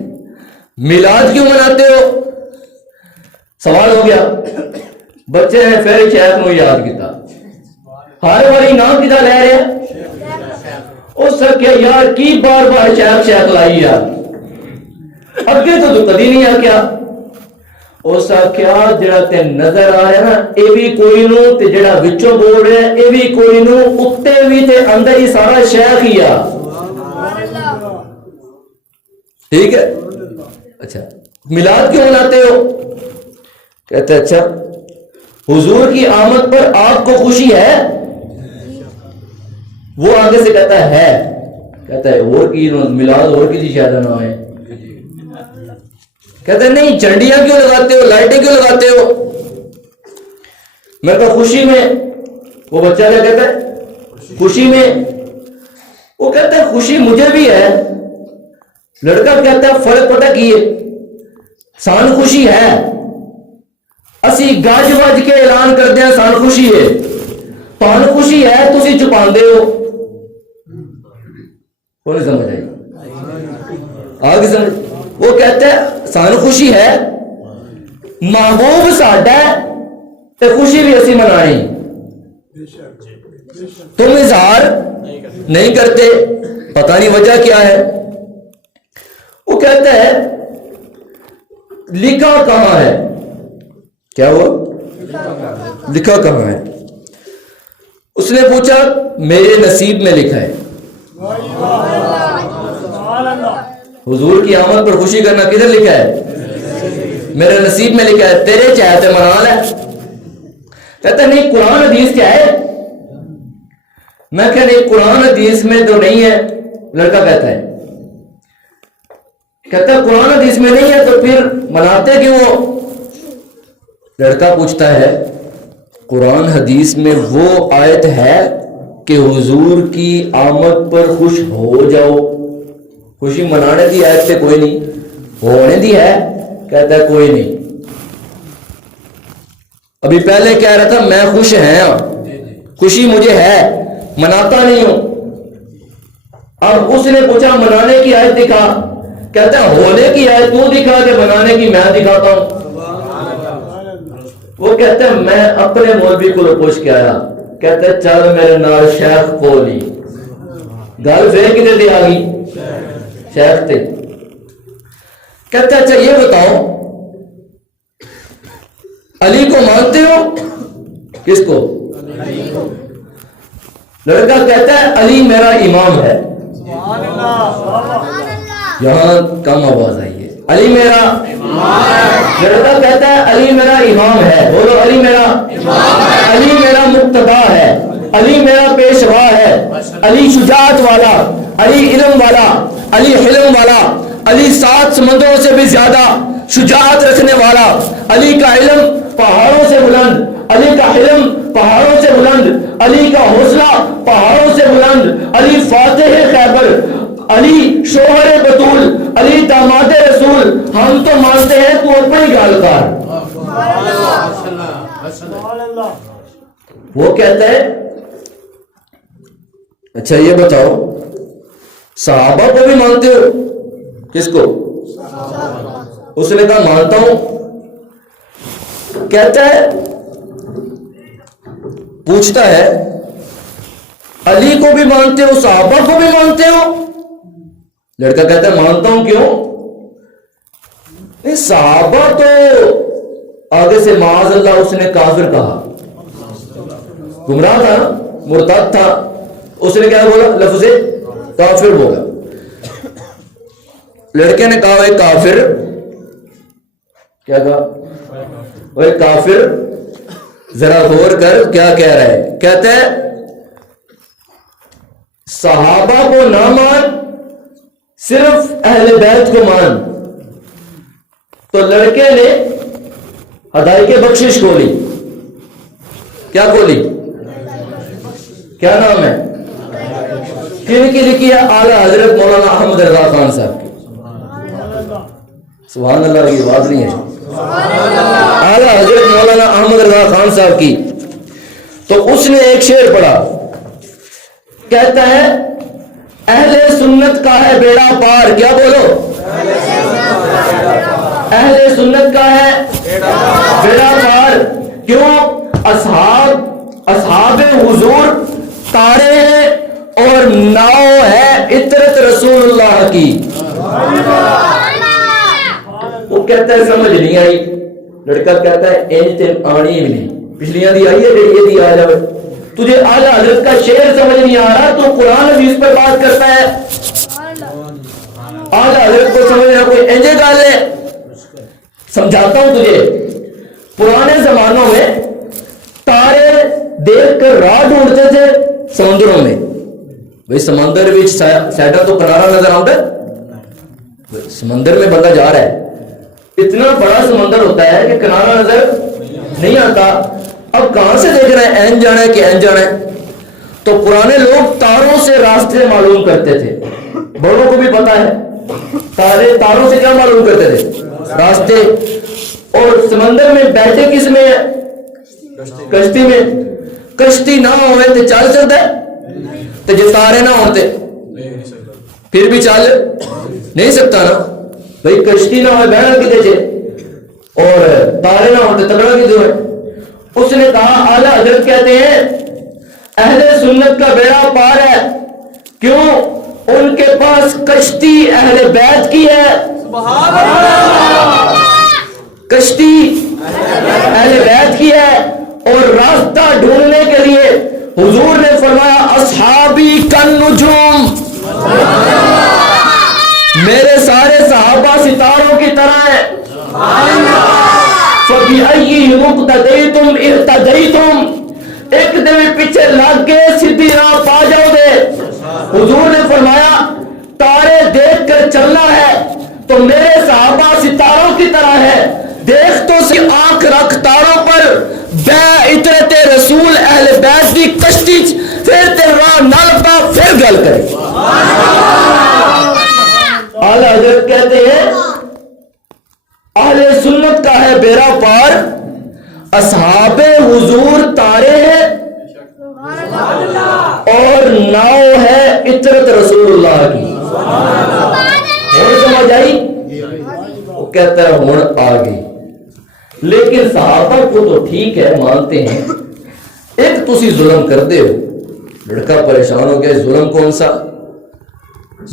میلاد کیوں مناتے ہو؟ سوال ہو گیا. بچے نے پھر شیخ نو یاد کیتا, ہر باری نام کدا لے رہے ہیں. اس سے کیا یار کی بار بار شیخ شیخ لائی یار, اگے تو کدی نہیں آ کیا. اس کیا جڑا تے نظر آ رہا نا اے بھی کوئی نو تے جڑا وچوں بول رہا ہے اے بھی کوئی نو, اتے بھی تے اندر ہی سارا شیخ ہی آ. ٹھیک ہے. اچھا میلاد کیوں مناتے ہو؟ کہتے ہیں اچھا حضور کی آمد پر آپ کو خوشی ہے؟ وہ آگے سے کہتا ہے کہتا ہے اور کی میلاد اور کی شاید نہ ہے. کہتے ہیں نہیں جھنڈیاں کیوں لگاتے ہو, لائٹیں کیوں لگاتے ہو؟ میں کہا خوشی میں. وہ بچہ کیا کہتا ہے خوشی میں. وہ کہتا ہے خوشی مجھے بھی ہے. لڑکا کہتا ہے فرق پتہ کی ہے, سان خوشی ہے اسی گج وج کے اعلان کرتے ہیں سان خوشی ہے, پان خوشی ہے تسی چھپاندے ہو. کون سمجھ آئی؟ آگے سمجھ. وہ کہتے ہیں سان خوشی ہے, محبوب ساڈا ہے تے خوشی بھی اسی منانی, تم اظہار نہیں کرتے, پتہ نہیں وجہ کیا ہے. وہ کہتا ہے لکھا کہاں ہے؟ کیا ہوا؟ لکھا کہاں ہے؟ اس نے پوچھا میرے نصیب میں لکھا ہے. حضور کی آمد پر خوشی کرنا کدھر لکھا ہے؟ میرے نصیب میں لکھا ہے. تیرے چاہتے منال ہے. کہتا نہیں قرآن حدیث کیا ہے؟ میں کہ نہیں قرآن حدیث میں تو نہیں ہے. لڑکا کہتا ہے قرآن حدیث میں نہیں ہے تو پھر مناتے کیوں ہو؟ لڑکا پوچھتا ہے قرآن حدیث میں وہ آیت ہے کہ حضور کی آمد پر خوش ہو جاؤ. خوشی منانے دی آیت سے کوئی نہیں، ہونے دی ہے. کہتا ہے کوئی نہیں. ابھی پہلے کہہ رہا تھا میں خوش ہیں، خوشی مجھے ہے، مناتا نہیں ہوں. اب اس نے پوچھا منانے کی آیت دکھا. کہتا ہے ہونے کی آیت تو دکھا کہ منانے کی میں دکھاتا ہوں. وہ کہتا ہے میں اپنے مولوی کو پوچھ کے آیا. کہتا ہے چل میرے نال شیخ کو لی. گل پھر کدھر دی آ گئی؟ شیخ تھے. کہتا ہے اچھا یہ بتاؤ علی کو مانتے ہو؟ کس کو؟ لڑکا کہتا ہے علی میرا امام ہے. یہاں کم آواز آئی ہے. علی میرا لڑکا کہتا ہے علی میرا امام ہے. بولو علی میرا علی میرا مقتدا ہے، علی میرا پیشوا ہے، علی شجاعت والا، علی علم والا، علی حلم والا، علی 7 سمندروں سے بھی زیادہ شجاعت رکھنے والا، علی کا علم پہاڑوں سے بلند، علی کا حلم پہاڑوں سے بلند، علی کا حوصلہ پہاڑوں سے بلند، علی فاتح خیبر، علی شوہر بطول، علی داماد رسول. ہم تو مانتے ہیں تو اپنی گال کار. وہ کہتا ہے اچھا یہ بتاؤ صحابہ کو بھی مانتے ہو؟ کس کو؟ اس نے کہا مانتا ہوں. کہتا ہے پوچھتا ہے علی کو بھی مانتے ہو صحابہ کو بھی مانتے ہو؟ لڑکا کہتا ہے مانتا ہوں. کیوں؟ نہیں صحابہ تو آگے سے معاذ اللہ اس نے کافر کہا، گمراہ تھا، مرتد تھا. اس نے کیا بولا؟ لفظ کافر بولا. لڑکے نے کہا اے کافر. کیا کہا؟ اے کافر ذرا غور کر کیا کہہ رہا ہے. کہتا ہے صحابہ کو نہ مان، صرف اہل بیت کو مان. تو لڑکے نے ہدایت بخشش کھولی. کیا کھولی؟ کیا نام ہے؟ کن کی لکھی ہے؟ اعلیٰ حضرت مولانا احمد رضا خان صاحب کی. سبحان اللہ کی بات نہیں ہے. اعلیٰ حضرت مولانا احمد رضا خان صاحب کی. تو اس نے ایک شعر پڑھا. کہتا ہے اہل سنت کا ہے بیڑا پار. کیا بولو؟ اہل سنت کا ہے بیڑا پار. کیوں؟ اصحاب حضور تارے ہیں اور ناؤ ہے عطرت رسول اللہ کی. وہ کہتا ہے سمجھ نہیں آئی. لڑکا کہتا ہے اینج تے آنی بھی نہیں. پچھلیاں دی آئی ہے یہ دی آ جائے. تجھے اعلیٰ حضرت کا شعر سمجھ نہیں آ رہا تو قرآن حدیث پر بات کرتا ہے. اعلیٰ حضرت کو سمجھنا کوئی اینجے گال ہے. سمجھاتا ہوں تجھے. پرانے زمانوں میں تارے دیکھ کر راہ ڈھونڈتے تھے سمندروں میں. بھائی سمندر بھی سیڈا تو کنارا نظر آتا ہے. سمندر میں بندہ جا رہا ہے، اتنا بڑا سمندر ہوتا ہے کہ کنارا نظر نہیں آتا. اب کہاں سے دیکھ رہے ہیں؟ این جانا ہے کہ این جانا ہے. تو پرانے لوگ تاروں سے راستے معلوم کرتے تھے. بڑوں کو بھی پتا ہے تاروں سے کیا معلوم کرتے تھے؟ راستے. اور سمندر میں بیٹھے کس میں ہے؟ کشتی میں. کشتی نہ ہوئے تو چل سکتا ہے؟ تو جو تارے نہ ہوتے پھر بھی چل نہیں سکتا نا. بھائی کشتی نہ ہوئے بہنا کدے چے اور تارے نہ ہوتے تگڑا کدے ہے. اس نے کہا اعلیٰ حضرت کہتے ہیں اہل سنت کا بیڑا پار ہے. کیوں؟ ان کے پاس کشتی اہل بیت کی ہے. کشتی اہل بیت کی ہے اور راستہ ڈھونڈنے کے لیے حضور نے فرمایا اصحابی کالنجوم، میرے سارے صحابہ ستاروں کی طرح ہیں. فَبِأَيِّهِمُ اقْتَدَيْتُمْ اهْتَدَيْتُمْ، ایک دن پیچھے لگ کے سیدھی راہ پا جاؤ گے. حضور نے فرمایا تارے دیکھ کر چلنا ہے تو میرے صحابہ ستاروں کی طرح ہے. دیکھ تو سی آنکھ رکھ تاروں پر، بے اطرت رسول اہل بیت دی کشتی پھر تے راہ نال پا پھر گل کرے. اعلیٰ حضرت کہتے ہیں اہل سنت کا ہے بیڑا پار، اصحاب حضور تارے ہیں اور ناؤ ہے اطرت رسول اللہ کی. سمجھ آئی؟ وہ کہتا ہے ہن آ گئی. لیکن صحابہ کو تو ٹھیک ہے مانتے ہیں، ایک تسی ظلم کر دے ہو. لڑکا پریشان ہو گیا ظلم کون سا؟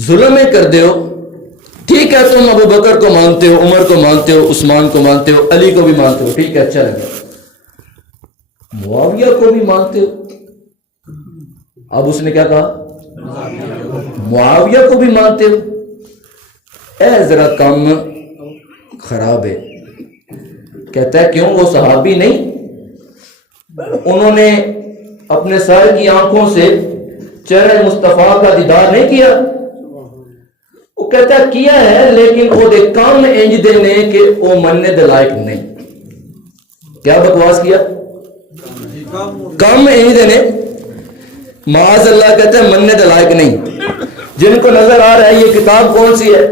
ظلم کر دے ہو. ٹھیک ہے تم ابو بکر کو مانتے ہو، عمر کو مانتے ہو، عثمان کو مانتے ہو، علی کو بھی مانتے ہو، ٹھیک ہے اچھا لگا. معاویہ کو بھی مانتے ہو. اب اس نے کیا کہا؟ معاویہ کو بھی مانتے ہو. اے ذرا کام خراب ہے. کہتا ہے کیوں؟ وہ صحابی نہیں؟ انہوں نے اپنے سر کی آنکھوں سے چہرہ مصطفیٰ کا دیدار نہیں کیا؟ وہ کہتا ہے کیا ہے لیکن وہ دے کام انج دے نے کہ وہ مننے دے لائق نہیں. کیا بکواس کیا؟ کام انج دے نے معاذ اللہ کہتا ہے مننے دے لائق نہیں. جن کو نظر آ رہا ہے یہ کتاب کون سی ہے؟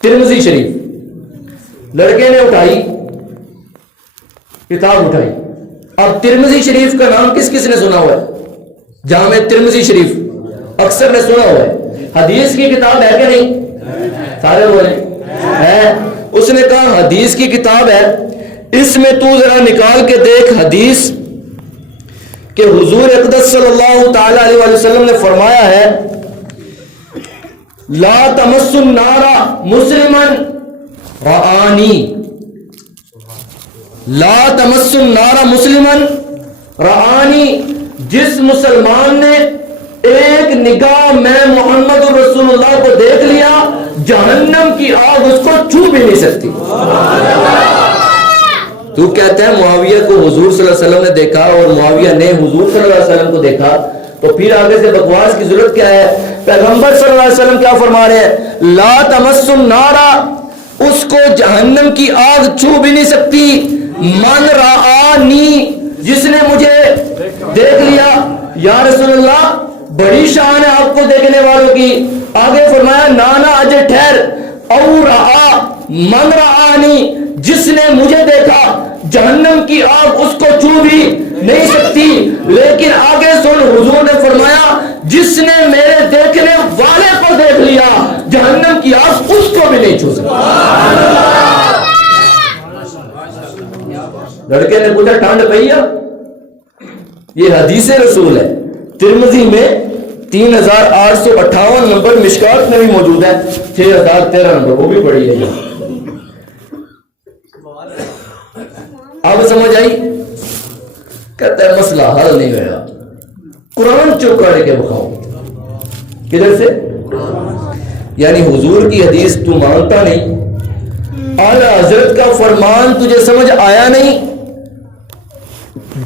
ترمذی شریف. لڑکے نے اٹھائی کتاب اٹھائی. اب ترمذی شریف کا نام کس کس نے سنا ہوا ہے؟ جامع ترمذی شریف اکثر نے سنا ہوا ہے. حدیث کی کتاب ہے کہ نہیں؟ سارے بولے ہے. اس نے کہا حدیث کی کتاب ہے، اس میں تو ذرا نکال کے دیکھ حدیث کہ حضور اقدس صلی اللہ تعالی علیہ وسلم نے فرمایا ہے لا تمس النار مسلما رآنی، لا تمس النار مسلما رآنی، جس مسلمان نے ایک نگاہ میں محمد رسول اللہ کو دیکھ لیا جہنم کی آگ اس کو چھو بھی نہیں سکتی. تو کہتا ہے معاویہ کو حضور صلی اللہ علیہ وسلم نے دیکھا اور معاویہ نے حضور صلی اللہ علیہ وسلم کو دیکھا، تو پھر آگے سے بکواس کی ضرورت کیا ہے؟ پیغمبر صلی اللہ علیہ وسلم کیا فرما رہے ہیں؟ لا تمس النار، اس کو جہنم کی آگ چھو بھی نہیں سکتی. من رآنی، جس نے مجھے دیکھ لیا. یا رسول اللہ بڑی شان ہے آپ کو دیکھنے والوں کی. آگے فرمایا نانا اجے ٹھہر، او رآ من رآنی، جس نے مجھے دیکھا جہنم کی آگ اس کو چھو بھی نہیں سکتی. لیکن آگے سن، حضور نے فرمایا جس نے میرے دیکھنے والے کو دیکھ لیا جہنم کی آگ اس کو بھی نہیں چھو سکتی. لڑکے نے پوچھا ٹھنڈ پئی ہے؟ یہ حدیث رسول ہے. ترمذی میں 3858 نمبر، مشکات میں بھی موجود ہے 6013 نمبر، وہ بھی پڑھی ہے. اب سمجھ آئی؟ کہتا ہے مسئلہ حل نہیں ہوگا. قرآن چوکاڑ کے بخاؤ. کدھر سے؟ یعنی حضور کی حدیث تو مانتا نہیں، اعلیٰ حضرت کا فرمان تجھے سمجھ آیا نہیں،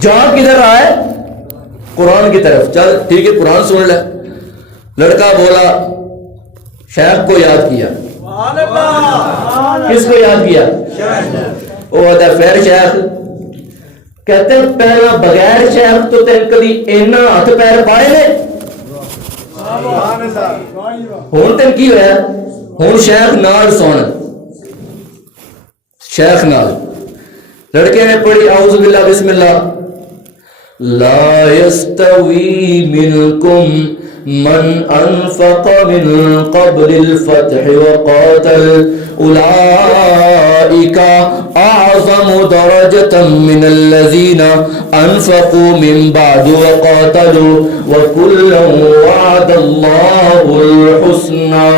جا کدھر رہا ہے؟ قرآن کی طرف. چل ٹھیک ہے قرآن سن لے. لڑکا بولا شیخ کو یاد کیا. کس کو یاد کیا؟ وہ ہوتا ہے فیر شیخ. کہتے ہیں پہلا بغیر شیخ تو تین کبھی اینا ہاتھ پیر پائے نے. ہون تین کی ہویا؟ ہون شیخ نال سونا، شیخ نال. لڑکے نے پڑھی اعوذ باللہ بسم اللہ. لا يستوي منكم من أنفق من قبل الفتح وقاتل أولئك أعظم درجة من الذين أنفقوا من بعد وقاتلوا وكلا وعد الله الحسنى.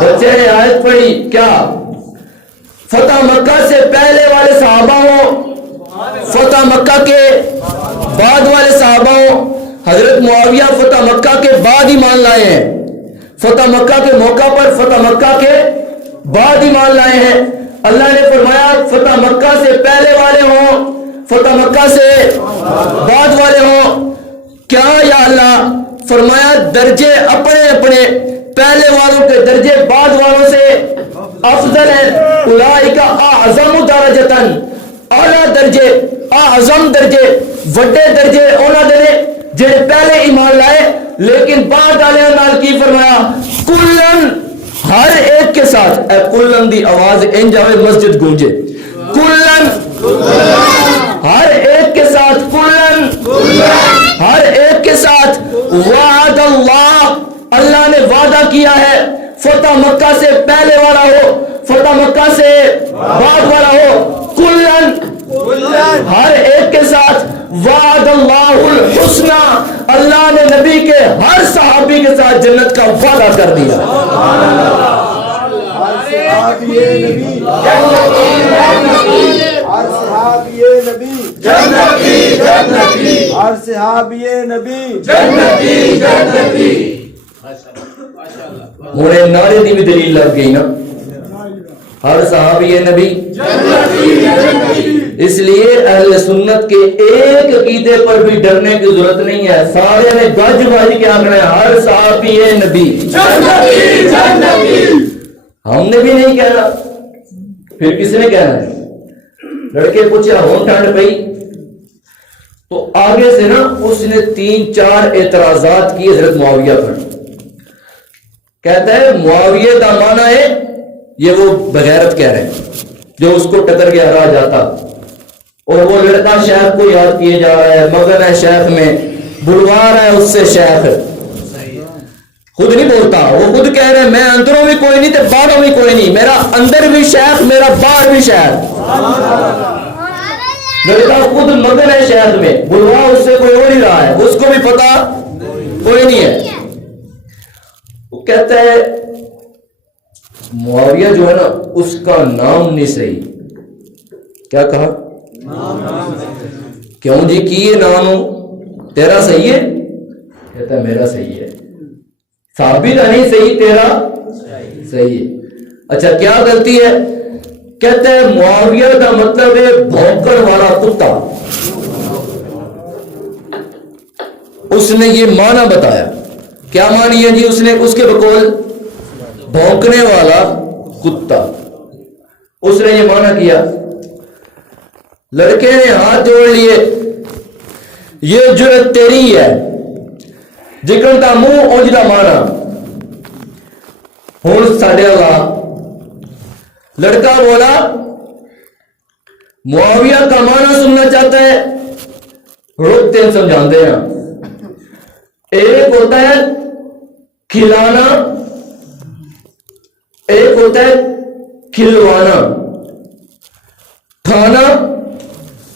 بچے نے آیت پڑھی کیا؟ فتح مکہ سے پہلے والے صحابہ ہو، فتح مکہ کے بعد والے صحابہ حضرت معاویہ فتح مکہ کے بعد ایمان لائے ہیں، فتح مکہ کے موقع پر فتح مکہ کے بعد ایمان لائے ہیں۔ اللہ نے فرمایا فتح مکہ سے پہلے والے ہوں، فتح مکہ سے بعد والے ہوں، کیا یا اللہ؟ فرمایا درجے اپنے اپنے، پہلے والوں کے درجے بعد والوں سے افضل ہیں۔ اولئک اعظم درجتاً، اعلیٰ درجے، اعظم درجے، وڈے درجے انہاں دے نے جڑے پہلے ایمان لائے لیکن بعد والے نال کی فرمایا کلن، ہر ایک کے ساتھ، اے کلن دی آواز انج آوے مسجد گونجے، کلن، ہر ایک کے ساتھ، کلن، ہر ایک کے ساتھ، وعد اللہ، اللہ نے وعدہ کیا ہے، فتح مکہ سے پہلے والا ہو، فتح مکہ سے بعد والا ہو، کلن، ہر ایک کے ساتھ، وعد اللہ الحسنہ، اللہ نے نبی کے ہر صحابی کے ساتھ جنت کا وعدہ کر دیا۔ ہوں نعرے دی بھی دلیل لگ گئی نا، ہر صحابی نبی، اس لیے اہل سنت کے ایک عقیدے پر بھی ڈرنے کی ضرورت نہیں ہے، سارے نے گج بج کے آخنا ہے ہر صحابی نبی، ہم نے بھی نہیں کہنا، پھر کس نے کہنا ہے؟ لڑکے پوچھا ہوں ٹھنڈ پئی تو آگے سے نا اس نے 3-4 اعتراضات کی حضرت معاویہ پر۔ کہتا ہے معاویہ کا معنی ہے یہ وہ بغیرت کہہ رہے ہیں جو اس کو ٹکر کے ہرا جاتا، اور وہ لڑکا شیخ کو یاد کیے جا رہا ہے، مگن ہے شیخ میں، بلوا رہا ہے اس سے شیخ، خود نہیں بولتا، وہ خود کہہ رہے ہیں میں اندروں بھی کوئی نہیں تو باہروں بھی کوئی نہیں، میرا اندر بھی شیخ میرا باہر بھی شیخ، لڑکا خود مگن ہے شیخ میں، بلوا اس سے کوئی ہو نہیں رہا ہے، اس کو بھی پتا کوئی نہیں ہے۔ وہ کہتا ہے معاویہ جو ہے نا اس کا نام نہیں صحیح، کیا کہا؟ کیوں جی کی یہ نام ہو تیرا صحیح ہے؟ کہتا ہے میرا صحیح ہے، ثابت نہیں صحیح، تیرا صحیح ہے۔ اچھا کیا غلطی ہے؟ کہتا ہے معاویہ کا مطلب ہے بھونکن والا کتا، اس نے یہ معنی بتایا، کیا معنی ہے جی؟ اس نے اس کے بقول بھونکنے والا کتا، اس نے یہ معنی کیا۔ لڑکے نے ہاتھ جوڑ لیے، یہ جرت تیری ہے، جکن کا منہ اونجلا مارا، ہوں ساڈے اللہ۔ لڑکا بولا معاویہ کا معنی سننا چاہتا ہے، رک تین سمجھاتے ہیں، ایک ہوتا ہے کھلانا، ایک ہوتا ہے کھلوانا، کھانا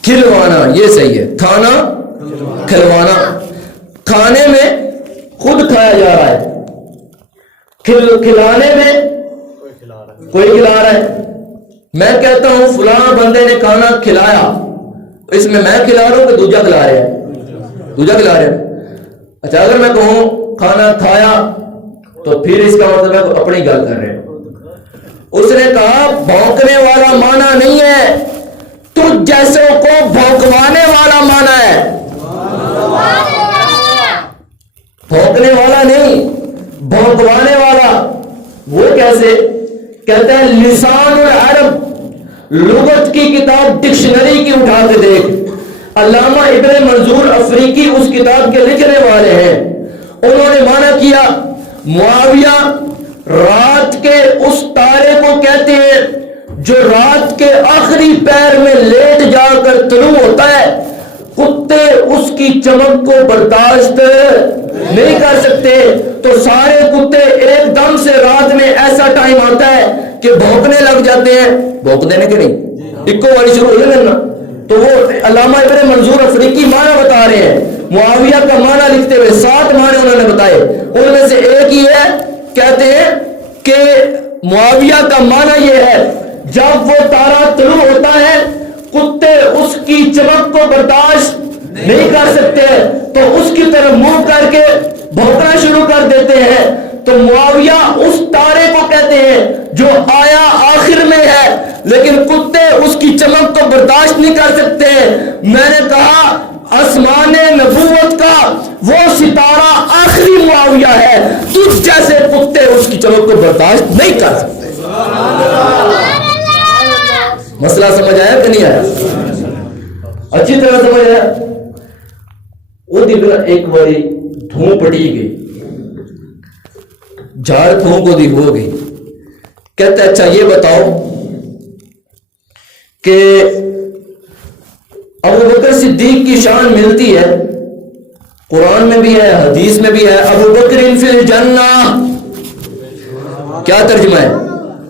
کھلوانا، یہ صحیح ہے، کھانا کھلوانا، کھانے میں خود کھایا جا رہا ہے، کھلانے میں کوئی کھلا رہا ہے۔ میں کہتا ہوں فلاں بندے نے کھانا کھلایا، اس میں کھلا رہا ہوں کہ دوجا کھلا رہا ہے؟ دوجا کھلا رہا ہے۔ اچھا اگر میں کہوں کھانا کھایا تو پھر اس کا مطلب ہے اپنی گل کر رہے ہیں۔ اس نے کہا بھونکنے والا معنی نہیں ہے، تجھ جیسوں کو بھونکوانے والا معنی ہے، بھونکنے والا نہیں، بھونکوانے والا۔ وہ کیسے؟ کہتے ہیں لسان العرب، لغت کی کتاب ڈکشنری کی اٹھا کے دیکھ، علامہ ابن منظور افریقی اس کتاب کے لکھنے والے ہیں، انہوں نے معنی کیا معاویہ رات کے اس تارے کو کہتے ہیں جو رات کے آخری پیر میں لیٹ جا کر طلوع ہوتا ہے، کتے اس کی چمک کو برداشت نہیں کر سکتے، تو سارے کتے ایک دم سے رات میں ایسا ٹائم آتا ہے کہ بھونکنے لگ جاتے ہیں، بھونک دینے کے نہیں اکو والی شروع ہو جانا۔ تو وہ علامہ ابن منظور افریقی معنی بتا رہے ہیں، معاویہ کا معنی لکھتے ہوئے 7 معنی انہوں نے بتائے، ان میں سے ایک ہی ہے، کہتے ہیں کہ معاویہ کا معنی یہ ہے جب وہ تارا طلوع ہوتا ہے کتے اس کی چمک کو برداشت نہیں کر سکتے تو اس کی طرف منہ کر کے بھونکنا شروع کر دیتے ہیں. تو معاویہ اس تارے کو کہتے ہیں جو آیا آخر میں ہے لیکن کتے اس کی چمک کو برداشت نہیں کر سکتے. میں نے کہا آسمان نبوت کا وہ ستارہ آخری معاویہ ہے, تجھ جیسے کتے اس کی چمک کو برداشت نہیں کر سکتے. مسئلہ سمجھ آیا کہ نہیں آیا؟ اچھی طرح سمجھ آیا. وہ دن ایک باری دھوں پڑی گئی, جھاڑ پھونک کو دی ہو گئی. کہتا ہے اچھا یہ بتاؤ کہ ابو بکر صدیق کی شان ملتی ہے, قرآن میں بھی ہے حدیث میں بھی ہے. ابو بکر فی الجنہ, کیا ترجمہ ہے؟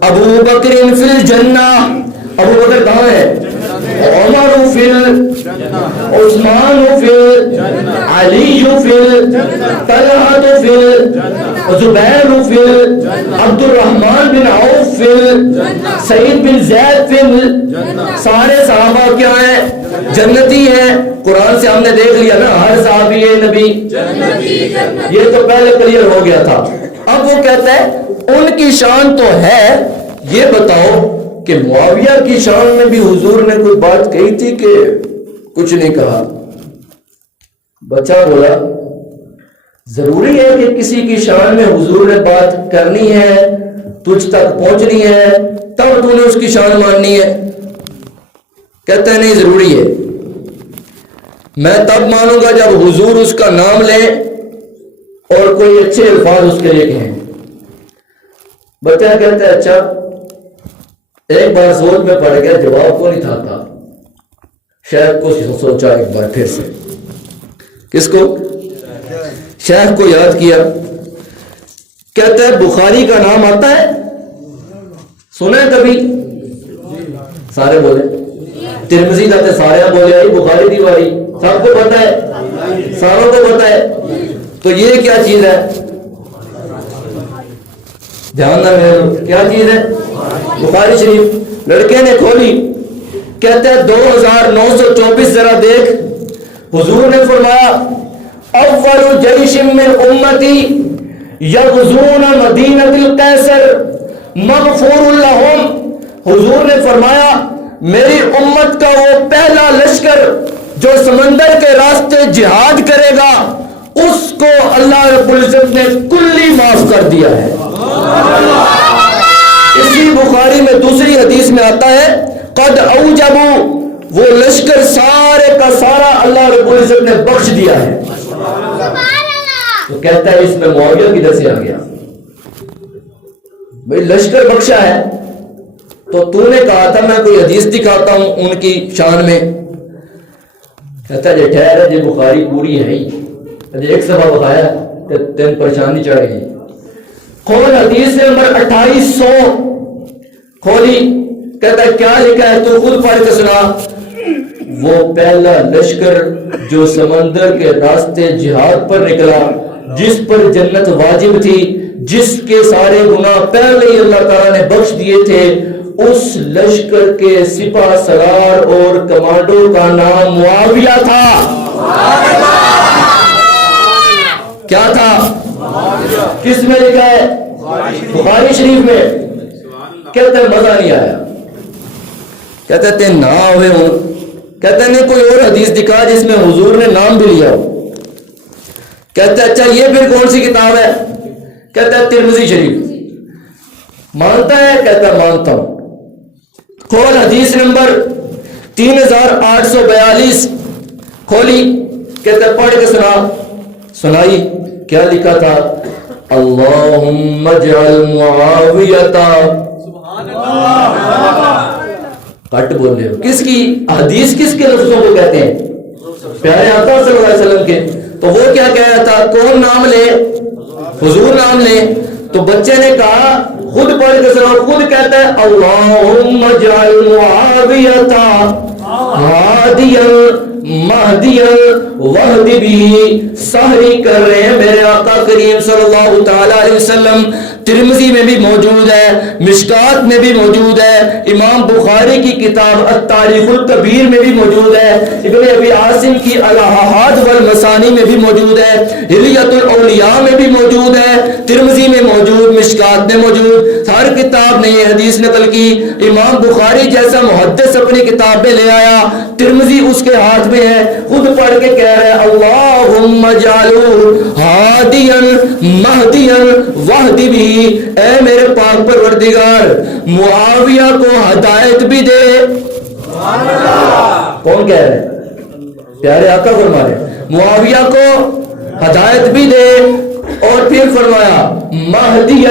ابو بکر فی الجنہ. ابو بکر کہاں ہے؟ عمر فی عثمان فی علی فی طلحہ فی زبیر فی عبد الرحمن بن عوف فی سعید بن زید فی. سارے صحابہ کیا ہیں؟ جنتی ہیں. قرآن سے ہم نے دیکھ لیا نا, ہر صحابی نبی یہ تو پہلے کلیئر ہو گیا تھا. اب وہ کہتا ہے ان کی شان تو ہے, یہ بتاؤ کہ معاویہ کی شان میں بھی حضور نے کوئی بات کہی تھی کہ کچھ نہیں کہا؟ بچہ بولا ضروری ہے کہ کسی کی شان میں حضور نے بات کرنی ہے, تجھ تک پہنچنی ہے, تب تو نے اس کی شان ماننی ہے؟ کہتا ہے نہیں ضروری ہے, میں تب مانوں گا جب حضور اس کا نام لیں اور کوئی اچھے الفاظ اس کے لیے کہیں. بچہ کہتا ہے اچھا. ایک بار سوچ میں پڑ گیا, جواب کو نہیں تھا, شیخ کو سوچا ایک بار پھر سے. کس کو؟ شیخ کو یاد کیا. کہتا ہے بخاری کا نام آتا ہے, سنا ہے کبھی؟ سارے بولے. ترمذی جاتے سارے بولے, آئی بخاری دیواری, سب کو پتا ہے, ساروں کو پتا ہے. تو یہ کیا چیز ہے؟ دھیان نہ, کیا چیز ہے؟ بخاری شریف. لڑکے نے کھولی, کہتے ہیں 2924 ذرا دیکھ. حضور نے فرمایا اول جیش من امتی یغزون مدینہ القیصر مغفور لہم. حضور نے فرمایا میری امت کا وہ پہلا لشکر جو سمندر کے راستے جہاد کرے گا اس کو اللہ رب العزت نے کلی معاف کر دیا ہے. اسی بخاری میں دوسری حدیث میں آتا ہے قد اوجبوا, وہ لشکر سارے کا سارا اللہ رب العزت نے بخش دیا ہے. تو کہتا ہے اس میں معاویہ کدھر سے آ گیا؟ بھئی لشکر بخشا ہے تو نے کہا تھا میں کوئی حدیث دکھاتا ہوں ان کی شان میں. کہتا ہے جی ٹھہر, جی بخاری پوری ہے ہی, ایک سبب بخایا تین پریشانی چڑھ گئی. کھول حدیث نمبر 2800 کھولی. کہتا ہے کیا لکھا ہے تو خود پڑھ کے سنا. وہ پہلا لشکر جو سمندر کے راستے جہاد پر نکلا, جس پر جنت واجب تھی, جس کے سارے گناہ پہلے ہی اللہ تعالیٰ نے بخش دیے تھے, اس لشکر کے سپاہ سالار اور کمانڈو کا نام معاویہ تھا. کیا تھا؟ کس میں لکھا ہے؟ بخاری شریف میں. کہتے ہیں مزہ نہیں آیا. کہتے ہیں نہ ہوئے ہوں. کہتے ہیں کوئی اور حدیث دکھا جس میں حضور نے نام بھی لیا ہو. کہتے ہیں اچھا یہ پھر کون سی کتاب ہے؟ کہتا ہے ترمذی شریف. مانتا ہے؟ کہتا ہے مانتا ہوں. کھول حدیث نمبر 3842 کھولی. کہتا ہے پڑھ کے سنا. سنائی. کیا لکھا تھا؟ اللہم اجعل معاویتا. کٹ بول رہے ہو. کس کی حدیث کس کے لفظوں کو کہتے ہیں؟ پیارے آقا صلی اللہ علیہ وسلم کے. تو وہ کیا کہہ رہا تھا؟ کون نام لے؟ حضور نام لے. تو بچے نے کہا خود پڑھ کے سنا. خود کہتا ہے اللہم اجعل معاویتا ہادیا مہدیا وہدی بھی. سحری کر رہے ہیں میرے آقا کریم صلی اللہ تعالی علیہ وسلم ترمذی میں بھی موجود ہے, مشکات میں بھی موجود ہے, امام بخاری کی کتاب التاریخ الکبیر میں بھی موجود ہے, ابن ابی عاصم کی الاحاد والمسانی میں بھی موجود ہے, حلیۃ الاولیاء میں بھی موجود ہے, ترمذی میں موجود, مشکات میں موجود. ہر کتاب نے یہ حدیث نقل کی. امام بخاری جیسا محدث اپنی کتاب میں لے آیا, ترمذی اس کے ہاتھ میں ہے, خود پڑھ کے کہہ رہے ہیں اللہم اجعلہ ہادیا مہدیا واہد بھی, اے میرے پاک پروردگار معاویہ کو ہدایت بھی دے. کون کہہ رہے ہیں؟ پیارے آقا فرما رہے ہیں معاویہ کو ہدایت بھی دے, اور پھر فرمایا مہدیا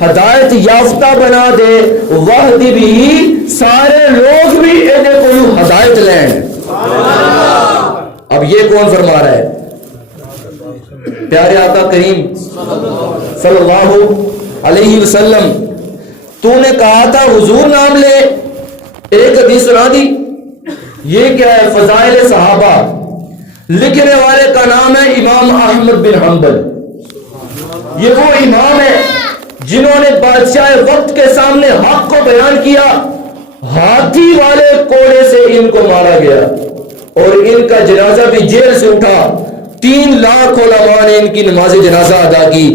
ہدایت یافتہ بنا دے, وحد بھی سارے لوگ بھی انہیں کو ہدایت لین. اب یہ کون فرما رہا ہے؟ پیارے آقا کریم صلی اللہ علیہ وسلم. تو نے کہا تھا حضور نام لے, ایک حدیث سنا دی. یہ کیا ہے؟ فضائل صحابہ. لکھنے والے کا نام ہے امام احمد بن حنبل. یہ وہ امام ہے جنہوں نے بادشاہ وقت کے سامنے حق کو بیان کیا. ہاتھی والے کوڑے سے ان کو مارا گیا اور ان کا جنازہ بھی جیل سے اٹھا. 3 لاکھ علماء نے ان کی نماز جنازہ ادا کی.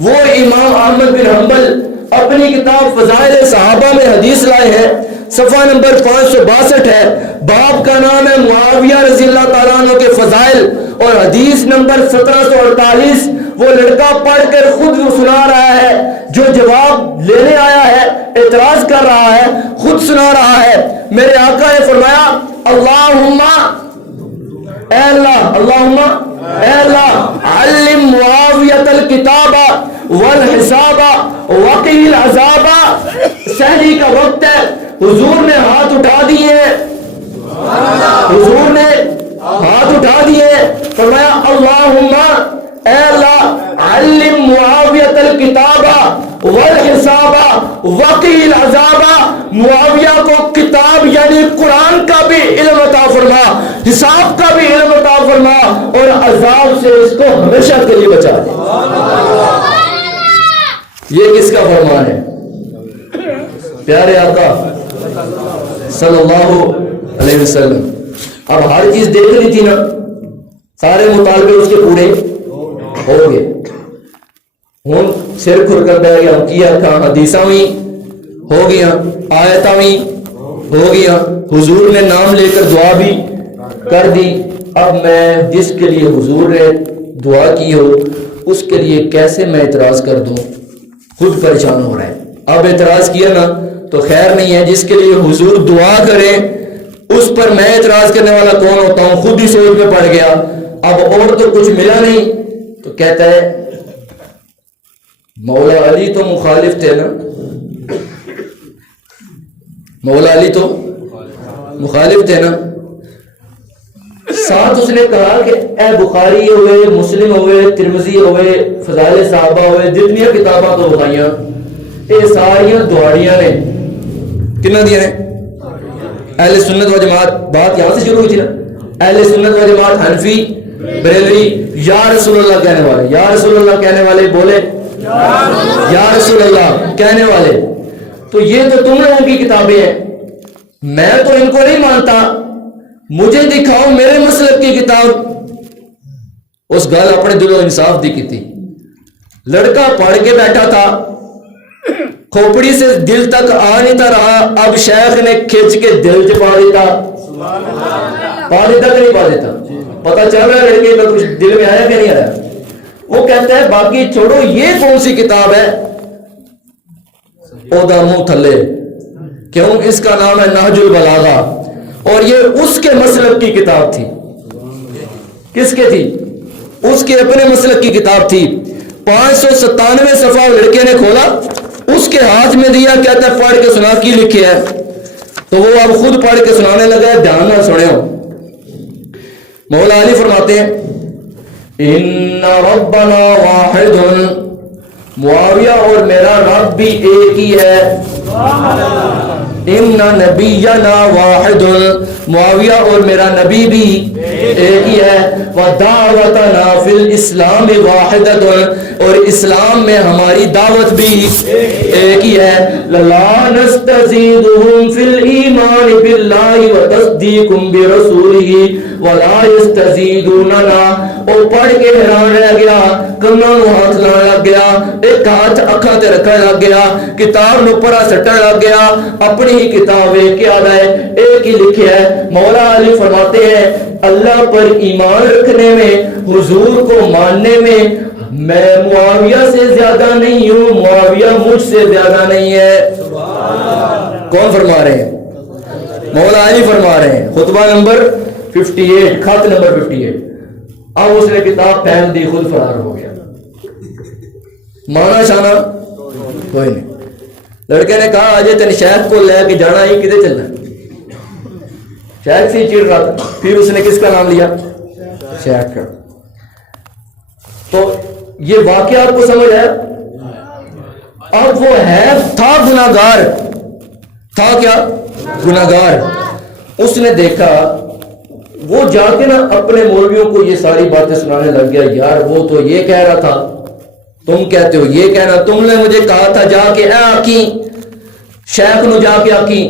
وہ امام احمد بن حنبل اپنی کتاب فضائل صحابہ میں حدیث لائے ہیں. صفحہ نمبر 562 ہے. باب کا نام ہے معاویہ رضی اللہ تعالیٰ عنہ کے فضائل, اور حدیث نمبر 1748. وہ لڑکا پڑھ کر خود سنا رہا ہے, جو جواب لینے آیا ہے اعتراض کر رہا ہے خود سنا رہا ہے. میرے آقا نے فرمایا اللہم اے اللہ, اللہم اے اللہ علم معاویۃ الکتاب والحساب وقی العذاب. سحری کا وقت ہے, حضور نے ہاتھ اٹھا دیے, حضور نے ہاتھ اٹھا دیے. فرمایا اللہم اے اللہ علم معاویۃ الکتاب والحساب وقی العذاب. معاویہ کو کتاب یعنی قرآن کا بھی علم عطا فرما, حساب کا بھی علم عطا فرما, اور عذاب سے اس کو ہمیشہ کے لیے بچا دے. یہ کس کا فرمان ہے؟ پیارے آقا صلی اللہ علیہ وسلم. اب ہر چیز دیکھ لی تھی نا, سارے مطالبے اس کے پورے ہو گئے. ہوں سر کھر کر بیٹھ گیا, کیا تھا حدیثاں بھی ہو گیا, آیتاں بھی ہو گیا, حضور نے نام لے کر دعا بھی کر دی. اب میں جس کے لیے حضور نے دعا کی ہو اس کے لیے کیسے میں اعتراض کر دوں؟ خود پریشان ہو رہا ہے. اب اعتراض کیا نا تو خیر نہیں ہے. جس کے لیے حضور دعا کریں اس پر میں اعتراض کرنے والا کون ہوتا ہوں؟ خود ہی سوچ میں پڑ گیا. اب اور تو کچھ ملا نہیں تو کہتا ہے مولا علی تو مخالف تھے نا, مولا علی تو مخالف تھے نا. ساتھ اس نے کہا کہ اے بخاری ہوئے, مسلم ہوئے, ترمذی ہوئے, فضائل صحابہ ہوئے, جتنی کتاباں تو بتائیاں, یہ ساری دہاڑیاں نے کتنا دیا نے اہل سنت و جماعت. بات یہاں سے شروع ہوئی تھی نا, اہل سنت و جماعت حنفی بریلوی یا رسول اللہ کہنے والے, یا رسول اللہ کہنے والے بولے یا رسول اللہ کہنے والے. تو یہ تو تم لوگوں کی کتابیں ہیں, میں تو ان کو نہیں مانتا, مجھے دکھاؤ میرے مسلک کی کتاب. اس گل اپنے دل و انصاف دی کی تھی. لڑکا پڑھ کے بیٹھا تھا, کھوپڑی سے دل تک آ نہیں تھا رہا. اب شیخ نے کھینچ کے دل چ پا دیتا, پا دیتا کہ نہیں پا دیتا؟ پتا چل رہا ہے لڑکے کا کچھ دل میں آیا کہ نہیں آیا. وہ کہتا ہے باقی چھوڑو, یہ کون سی کتاب ہے؟ اودا منہ تھلے, کیوں؟ اس کا نام ہے نہج البلاغہ, اور یہ اس کے مسلک کی کتاب تھی. کس کے تھی؟ اس کے اپنے مسلک کی کتاب تھی. 597 صفحہ لڑکے نے کھولا, اس کے ہاتھ میں دیا, کہتا ہے پڑھ کے سنا کی لکھے ہے. تو وہ اب خود پڑھ کے سنانے لگا ہے, دھیان نہ سنو. مولا علی فرماتے ہیں ان ربنا واحد, معاویہ اور میرا رب بھی ایک ہی ہے. ان نبینا واحد, معاویہ اور میرا نبی بھی ایک ہی ہے. ودعوتنا فی الاسلام واحدۃ, اور اسلام میں ہماری دعوت بھی ایک ہی ہے. لا نستزیدہم فی الایمان باللہ وتصدیقہم برسولہ ولا یستزیدوننا. اور پڑھ کے حیران رہ گیا, کناں نو ہاتھ لانے لگ گیا, ایک ہاتھ اکھاں تے رکھن لگ گیا, کتاب نو پرا سٹن لگ گیا, اپنی ہی کتاب ویکھ کے آدا ہے ایک ہی لکھیا ہے. مولا علی فرماتے ہیں اللہ پر ایمان رکھنے میں, حضور کو ماننے میں میں معاویہ سے زیادہ نہیں ہوں, معاویہ مجھ سے زیادہ نہیں ہے. کون فرما رہے ہیں؟ مولا علی فرما رہے ہیں. خطبہ نمبر 58, خط نمبر 58. اب اس نے کتاب پھینک دی, خود فرار ہو گیا. مانا شانا کوئی نہیں. لڑکے نے کہا آج تین شیخ کو لے کے جانا ہی, کدھر چلنا ہے؟ شیخ سے چڑ رہا تھا. پھر اس نے کس کا نام لیا؟ شیخ کا. تو یہ واقعہ آپ کو سمجھ آیا؟ اب وہ ہے تھا گناہگار, تھا کیا گناہگار. اس نے دیکھا, وہ جا کے نا اپنے مولویوں کو یہ ساری باتیں سنانے لگ گیا. یار وہ تو یہ کہہ رہا تھا, تم کہتے ہو یہ کہنا, تم نے مجھے کہا تھا جا کے اے آکی شیخ نو جا کے آکی.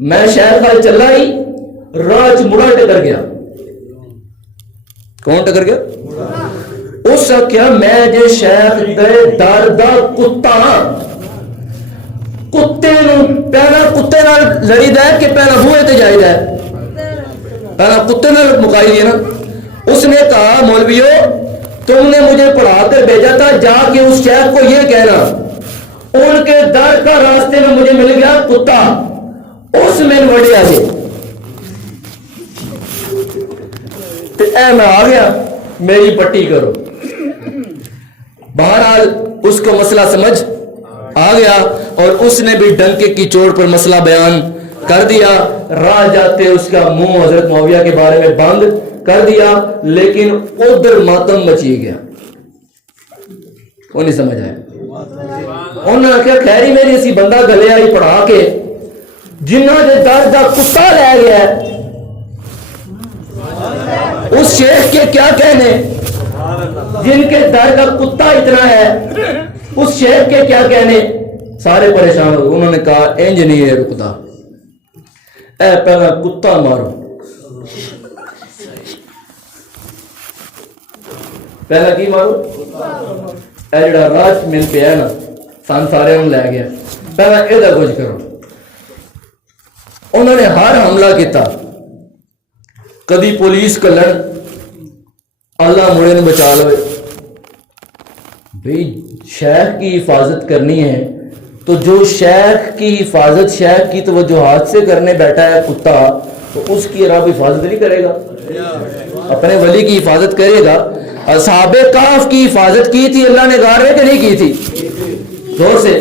میں شیخ آج چلا ہی, راج مڑا ٹکر گیا. کون ٹکر گیا؟ اس کا کیا میں جے شیخ دے در دا کتا, کتے نو پہلا کتے نال لڑی دے کہ پہلا بوئے تے جائی دے, پہلا کتے نال مکائی دی نا. اس نے کہا مولویو تم نے مجھے پڑھا کر بھیجا تھا جا کے اس شیخ کو یہ کہنا, ان کے در کا راستے میں مجھے مل گیا کتا, اس میں وڑیا گیا. اے میں آ گیا, میری پٹی کرو. بہرحال اس کو مسئلہ سمجھ آ گیا اور اس نے بھی ڈنکے کی چوٹ پر مسئلہ بیان کر دیا. راہ جاتے اس کا منہ حضرت معاویہ کے بارے میں بند کر دیا, لیکن ادھر ماتم مچی گیا. وہ نہیں سمجھ آیا. انہوں نے کہا خیری میری اسی بندہ گلے آئی پڑھا کے جنہ دے در دا کتا لے گیا ہے, اس شیخ کے کیا کہنے جن کے در کا کتا اتنا ہے, اس شیخ کے کیا کہنے. سارے پریشان ہو. انہوں نے کہا انج نہیں ہے رکتا, اے پہلا کتا مارو, پہلا کی مارو, اے جڑا راج مل پہ ہے نا سان سارے ہم لے گیا, پہلا ادھر کچھ کرو. انہوں نے ہر حملہ کیتا, کدی پولیس کو لڑ, اللہ مڑے نے بچا لو. بھئی شیخ کی حفاظت کرنی ہے تو جو شیخ کی حفاظت, شیخ کی توجہات سے کرنے بیٹھا ہے کتا, تو اس کی رب حفاظت نہیں کرے گا, اپنے ولی کی حفاظت کرے گا. اصحاب کہف کی حفاظت کی تھی اللہ نے غار میں کہ نہیں کی تھی؟ زور سے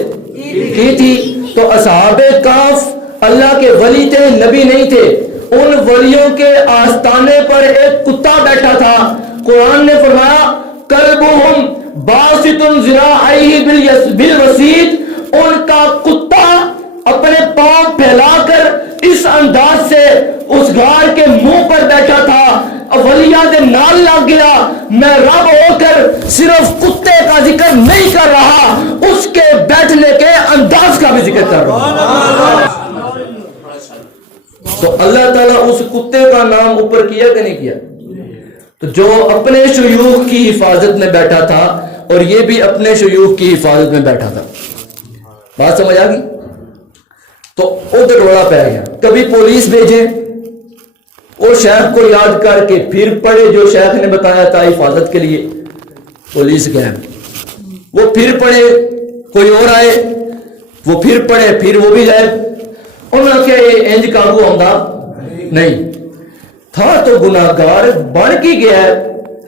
کی تھی. تو اصحاب کہف اللہ کے ولی تھے, نبی نہیں تھے. ان ولیوں کے آستانے پر ایک کتا بیٹھا تھا. قرآن نے فرمایا کلبہم باسط ذراعیہ بالوسید, ان کا کتا اپنے پاؤں پھیلا کر اس انداز سے اس غار کے منہ پر بیٹھا تھا. ولیاں دے نال لگ گیا. میں رب ہو کر صرف کتے کا ذکر نہیں کر رہا, اس کے بیٹھنے کے انداز کا بھی ذکر کر رہا ہوں. تو اللہ تعالیٰ اس کتے کا نام اوپر کیا کہ نہیں کیا؟ تو جو اپنے شیوخ کی حفاظت میں بیٹھا تھا اور یہ بھی اپنے شیوخ کی حفاظت میں بیٹھا تھا. بات سمجھ آ گئی؟ تو ادھر روڑا پہ گیا. کبھی پولیس بھیجے, وہ شیخ کو یاد کر کے پھر پڑھے جو شیخ نے بتایا تھا حفاظت کے لیے, پولیس گئے, وہ پھر پڑھے, کوئی اور آئے, وہ پھر پڑھے, پھر وہ بھی گئے. انہوں نے کہا یہ انج قابو آندا نہیں تھا, تو گناہگار بن کی گیا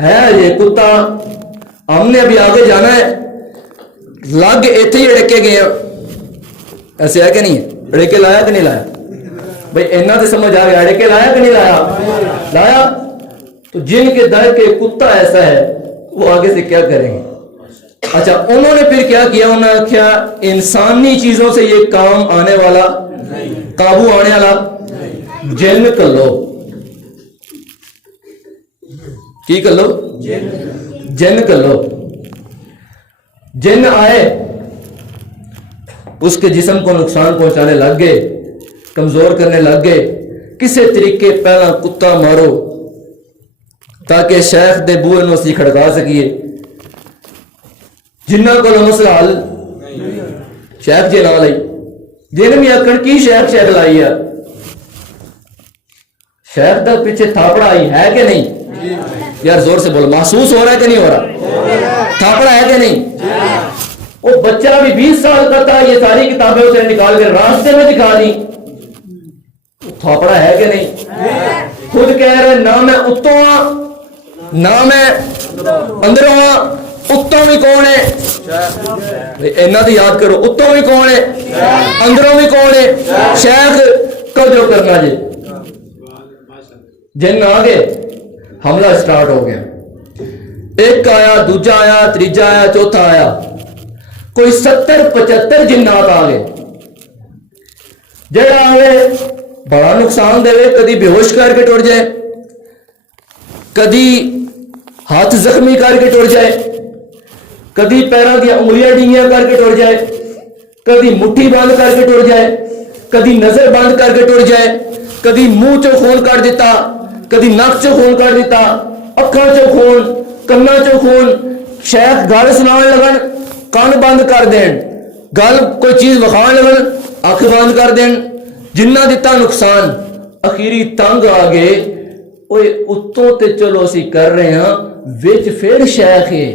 ہے یہ کتا. ہم نے ابھی آگے جانا ہے, لگ ایتھے ہی اڑکے گئے ہیں. ایسے ہے کہ نہیں ہے؟ اڑکے لایا کہ نہیں لایا؟ بھائی اینا تو سمجھ آ گیا, اڑکے لایا کہ نہیں لایا؟ لایا. تو جن کے در کے کتا ایسا ہے وہ آگے سے کیا کریں گے؟ اچھا انہوں نے پھر کیا کیا, انہوں نے کیا انسانی چیزوں سے یہ کام آنے والا, قابو آنے والا, جن کر لو. کی کر لو؟ جن کر لو. جن آئے اس کے جسم کو نقصان پہنچانے لگ گئے, کمزور کرنے لگ گئے. کسے طریقے پہلا کتا مارو تاکہ شیخ دے بوئے نو سی کھڑکا سکیے. جنہ کو مسئلہ حل شیخ جی نہ لئی جن بھی آکڑ کی شیخ لائی ہے. شیخ دا پیچھے تھاپڑا آئی ہے کہ نہیں؟ یار زور سے بولو, محسوس ہو رہا ہے کہ نہیں ہو رہا؟ تھاپڑا ہے کہ نہیں؟ وہ بچہ بھی 20 سال کا تھا, یہ ساری کتابیں اسے نکال کے راستے میں دکھا دی. تھاپڑا ہے کہ نہیں؟ خود کہہ رہے نہ میں اتوں ہاں نہ میں اندروں ہاں. اتوں بھی کون ہے؟ اینا تو یاد کرو, اتوں بھی کون ہے اندروں بھی کون ہے؟ شیخ کو جو کرنا جی. جن آ گئے حملہ سٹارٹ ہو گیا. ایک آیا, دوجا آیا, تیجا آیا, چوتھا آیا, کوئی 70-75 جنات آ گئے. جڑا آئے بڑا نقصان دے, کدی بے ہوش کر کے ٹوٹ جائے, کدی ہاتھ زخمی کر کے ٹوٹ جائے, کدی پیروں کی انگلیاں ڈینگیاں کر کے ٹوٹ جائے, کدی مٹھی بند کر کے ٹوٹ جائے, کدی نظر بند کر کے ٹوٹ جائے, کدی منہ چو خون کر دیتا, کدی نک چو خون کر دیتا, اکھاں چو خون, کنا چو خون. شیخ گل سنان لگن کان بند کر دین, گل کوئی چیز وکھان لگن اکھ بند کر دین. جنہ دیتا نقصان اخیری تنگ آ گئے. اوے اتوں تے چلو اسی کر رہے ہاں, وچ پھر شیخ ہے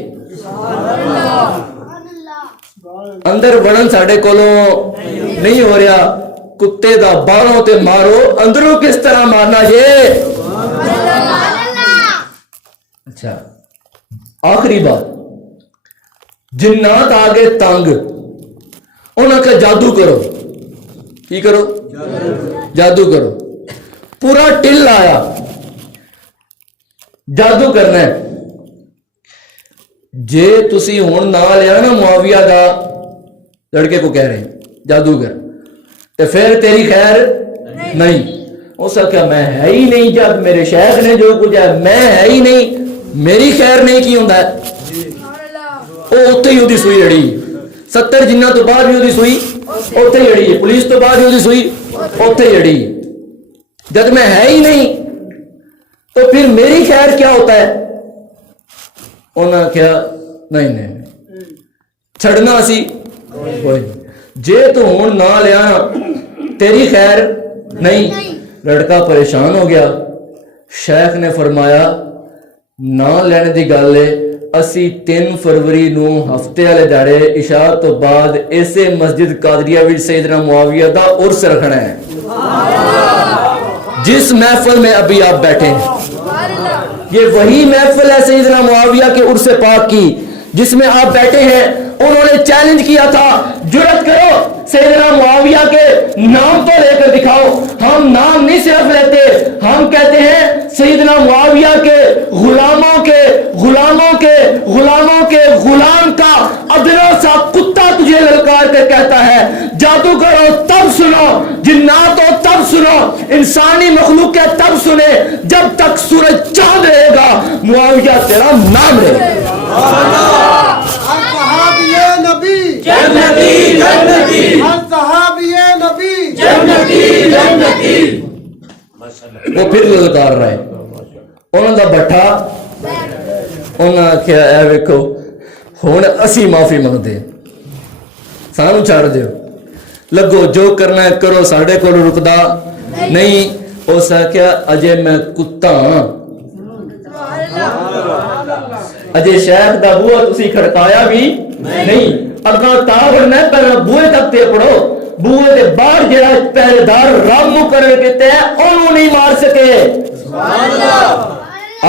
اندر بڑھن ساڈے کولوں نہیں ہو رہا. کتے دا باہروں تے مارو, اندروں کس طرح مارنا جے؟ اچھا آخری بات, جنات آگے تنگ, انہوں کا جادو کرو. کی کرو؟ جادو کرو. پورا ٹل آیا, جادو کرنا ہے. جے تسی ہون نہ لیا نا معاویہ دا, لڑکے کو کہہ رہے ہیں جادوگر, تو پھر تیری خیر نہیں. ہو سکتا میں ہے ہی نہیں, جب میرے شیخ نے جو کچھ ہے میں ہے ہی نہیں, میری خیر نہیں کی ہوں ہے. وہ اتنے ہی سوئی لڑی, 70 جنہ تو بعد بھی وہ سوئی اتنے ہی لڑی, پولیس تو بعد بھی وہ سوئی اتنے ہی لڑی. جب میں ہے ہی نہیں تو پھر میری خیر کیا ہوتا ہے؟ انہوں نے کہا نہیں نہیں چھڑنا سی کوئی جے تو ہون نہ لیا تیری خیر نہیں. لڑکا پریشان ہو گیا. شیخ نے فرمایا نہ لینے دی گل ہے, اسی 3 فروری نو ہفتے والے دہاڑے عشاء تو بعد ایسے مسجد قادریہ وچ سیدنا معاویہ دا عرس رکھنا ہے. جس محفل میں ابھی آپ بیٹھے ہیں یہ وہی محفل ہے سیدنا معاویہ کے عرس پاک کی جس میں آپ بیٹھے ہیں. انہوں نے چیلنج کیا تھا, جرأت کرو سیدنا معاویہ کے نام تو لے کر دکھاؤ. ہم نام نہیں صرف لیتے, ہم کہتے ہیں سیدنا معاویہ کے غلاموں کے غلاموں کے غلاموں کے غلام کا ادنا سا کتا تجھے للکار کے کہتا ہے جادو کرو تب سنو, جنات ہو تب سنو, انسانی مخلوق ہے تب سنے, جب تک سورج چاند رہے گا معاویہ تیرا نام رہے گا. نبی جنتی جنتی صحابی نبی جنتی جنتی. وہ پھر للکار رہے. انہوں دا بٹھا انہوں نے کہا اے ویکھو ہن اسی معافی منگدے, سانو چھڑ دیو, لگو جو کرنا ہے کرو, ساڈے کول رکدا نہیں. اس کہا اجے میں کتا ہاں, اجے شیخ دا بوہا تسی کھڑکایا بھی نہیں. اگاں تا بڑھنا ہے پہلے بوئے تک تے پڑھو, بوئے دے باہر جڑا پہرے دار رب مقرر کیتے ہیں انہوں نہیں مار سکے.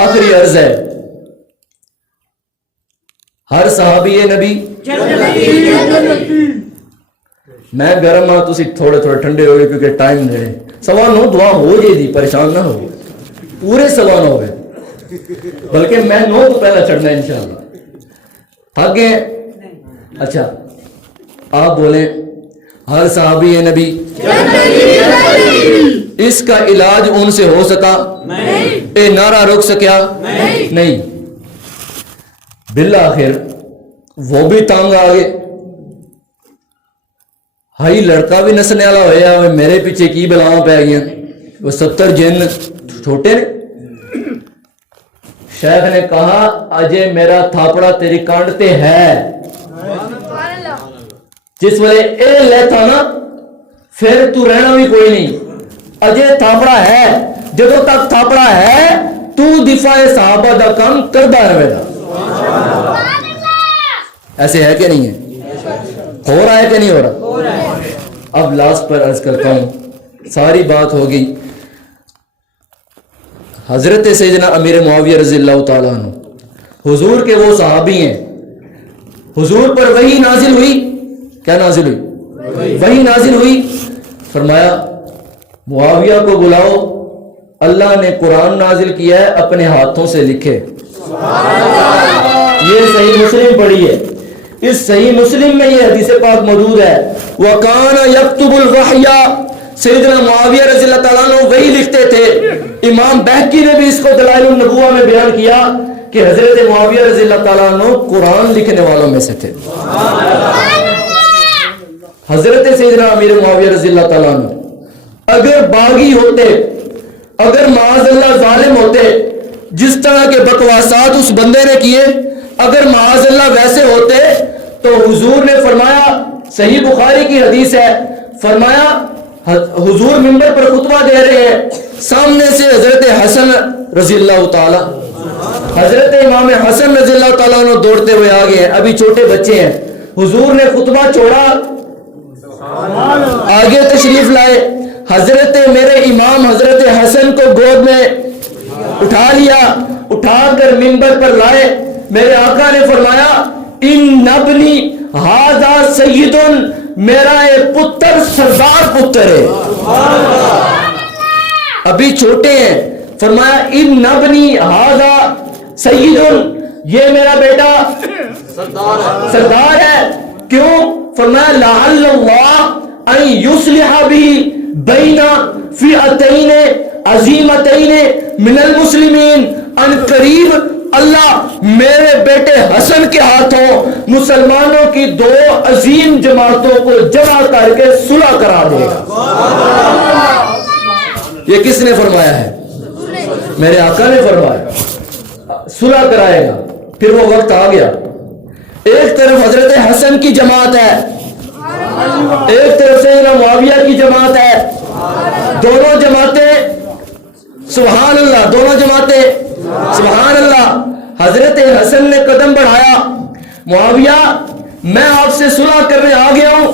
آخری عرض ہے, ہر صحابی نبی میں گرم ہاں, تسی تھوڑے تھوڑے ٹھنڈے ہوئے کیونکہ ٹائم دے رہے. 9:15 دعا ہو جائے دی, پریشان نہ ہو, پورے 9:15 ہوئے, بلکہ میں 9 تو پہلا چڑھنا ہے انشاءاللہ. تھک گئے؟ اچھا آپ بولیں ہر صحابی نبی. اس کا علاج ان سے ہو سکا نہیں, اے نعرہ روک سکیا نہیں. بالآخر وہ بھی تانگ آ گئے. ہائی لڑکا بھی نسنے والا ہویا میرے پیچھے کی بلاواں پی گیا, وہ 70 جن چھوٹے نے. شیخ نے کہا اجے میرا تھاپڑا تیری کانڈ تے ہے. جس ویلے اے لے تھا نا پھر تو رہنا بھی کوئی نہیں. اجے تھاپڑا ہے, جدوں تک تھاپڑا ہے تو دفاع صحابہ دا کام کردا رہے گا. ایسے ہے کہ نہیں ہے؟ ہو رہا ہے کہ نہیں ہو رہا؟ اب لاسٹ پر عرض کرتا ہوں, ساری بات ہو گئی. حضرت سیدنا امیر معاویہ رضی اللہ تعالیٰ عنہ حضور کے وہ صحابی ہیں. حضور پر وحی نازل ہوئی. کیا نازل ہوئی؟ وحی نازل ہوئی. فرمایا معاویہ کو بلاؤ, اللہ نے قرآن نازل کیا ہے, اپنے ہاتھوں سے لکھے. یہ صحیح مسلم پڑھی ہے. اس صحیح مسلم میں یہ حدیث پاک موجود ہے, وَقَانَ يَكْتُبُ الْوَحْيَ. سیدنا معاویہ رضی اللہ تعالیٰ عنہ وہی لکھتے تھے. امام بہقی نے بھی اس کو دلائل النبوہ میں بیان کیا کہ حضرت معاویہ رضی اللہ تعالیٰ عنہ قرآن لکھنے والوں میں سے تھے. حضرت سیدنا امیر معاویہ رضی اللہ تعالیٰ عنہ اگر باغی ہوتے, اگر معاذ اللہ ظالم ہوتے, جس طرح کے بکواسات اس بندے نے کیے, اگر معاذ اللہ ویسے ہوتے تو حضور نے فرمایا, صحیح بخاری کی حدیث ہے, فرمایا حضور منبر پر خطبہ دے رہے ہیں, سامنے سے حضرت حسن رضی اللہ تعالی, حضرت امام حسن رضی اللہ تعالیٰ عنہ دوڑتے ہوئے آگے ہیں, ابھی چھوٹے بچے ہیں. حضور نے خطبہ چھوڑا, آگے تشریف لائے. حضرت میرے امام حضرت حسن کو گود میں اٹھا لیا, اٹھا کر منبر پر لائے. میرے آقا نے فرمایا ان ابنی ھذا سید, میرا یہ پتر سردار پتر ہے, ابھی چھوٹے ہیں. فرمایا ان ابنی ھذا سید, یہ میرا بیٹا سردار ہے. کیوں؟ فرمایا لعل اللہ ان یصلح بھی بین فئتین عظیمتین من المسلمین. ان قریب اللہ میرے بیٹے حسن کے ہاتھوں مسلمانوں کی 2 عظیم جماعتوں کو جمع کر کے صلح کرا دے گا. یہ کس نے فرمایا ہے؟ میرے آقا نے فرمایا صلح کرائے گا. پھر وہ وقت آ گیا, ایک طرف حضرت حسن کی جماعت ہے, ایک طرف سیدنا معاویہ کی جماعت ہے. دونوں جماعتیں سبحان اللہ, دونوں جماعتیں سبحان اللہ. حضرت حسن نے قدم بڑھایا, معاویہ میں آپ سے صلح کرنے آ گیا ہوں.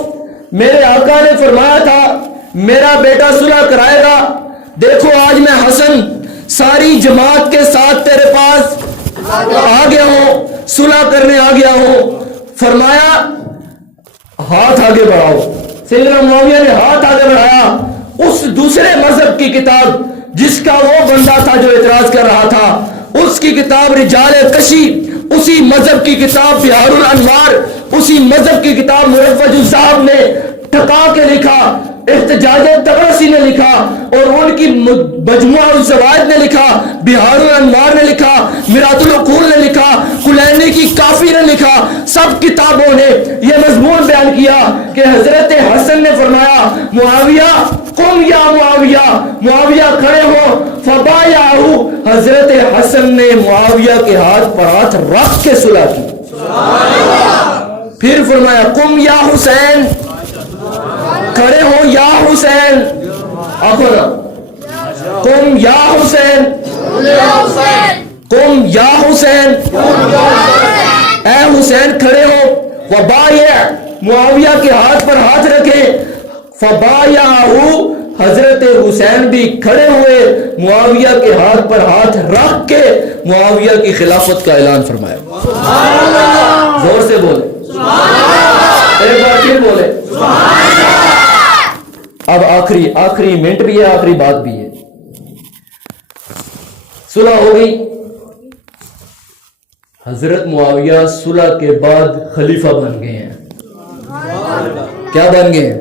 میرے آقا نے فرمایا تھا میرا بیٹا صلح کرائے گا. دیکھو آج میں حسن ساری جماعت کے ساتھ تیرے پاس آ گیا ہوں, صلح کرنے آ گیا ہوں. فرمایا ہاتھ آگے بڑھاؤ. سیدنا معاویہ نے ہاتھ آگے بڑھایا. اس دوسرے مذہب کی کتاب جس کا وہ بندہ تھا جو اعتراض کر رہا تھا, اس کی کتاب رجال کشی, اسی مذہب کی کتاب بہار الانوار, اسی مذہب کی کتاب مروج الذهب نے ٹھکا کے لکھا, احتجاج طبرسی نے لکھا, اور ان کی مجموعہ الزوائد نے لکھا, بہار الانوار نے لکھا, میرات العقول نے لکھا, کلینی کی کافی نے لکھا. سب کتابوں نے یہ مضمون بیان کیا کہ حضرت حسن نے فرمایا معاویہ قم یا معاویہ, معاویہ کھڑے ہو. فبایعہ, حضرت حسن نے معاویہ کے ہاتھ پر ہاتھ رکھ کے صلح کی. پھر فرمایا قم یا حسین, کھڑے ہو یا حسین. آخو نا, قم یا حسین, قم یا حسین, اے حسین کھڑے ہو. وبایع, معاویہ کے ہاتھ پر ہاتھ رکھے. فبایعہ, حضرت حسین بھی کھڑے ہوئے, معاویہ کے ہاتھ پر ہاتھ رکھ کے معاویہ کی خلافت کا اعلان فرمایا. زور سے بولے, ایک بار پھر بولے. اب آخری منٹ بھی ہے, آخری بات بھی ہے. صلح ہو گئی. حضرت معاویہ صلح کے بعد خلیفہ بن گئے ہیں. کیا بن گئے ہیں؟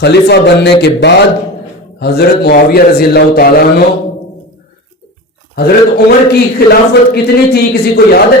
خلیفہ بننے کے بعد حضرت معاویہ رضی اللہ تعالیٰ عنہ, حضرت عمر کی خلافت کتنی تھی کسی کو یاد ہے؟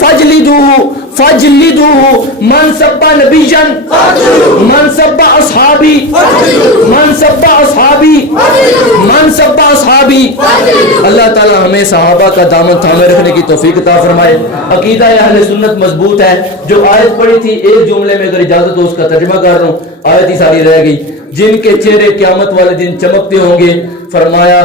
فجلدوه من سب نبیا من سب اصحابی من سب اصحابی من سب اصحابی. اللہ تعالی ہمیں صحابہ کا دامن تھامے رکھنے کی توفیق عطا فرمائے. عقیدہ اہل سنت مضبوط ہے. جو آیت پڑھی تھی ایک جملے میں اگر اجازت ہو اس کا ترجمہ کر رہا ہوں, آیت ہی ساری رہ گئی. جن کے چہرے قیامت والے دن چمکتے ہوں گے, فرمایا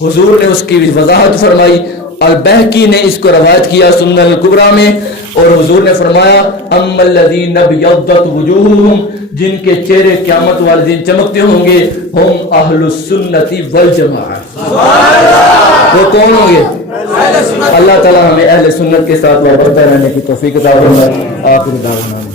حضور نے اس کی وضاحت فرمائی. البہقی نے اس کو روایت کیا سنن الکبریٰ میں, اور حضور نے فرمایا اما الذین ابیضت وجوہہم, جن کے چہرے قیامت والے دن چمکتے ہوں گے, ہم اہل السنت والجماعہ. وہ کون ہوں گے؟ اللہ تعالی ہمیں اہل سنت کے ساتھ وابستہ رہنے کی توفیق عطا فرمائے. آخر دعوانا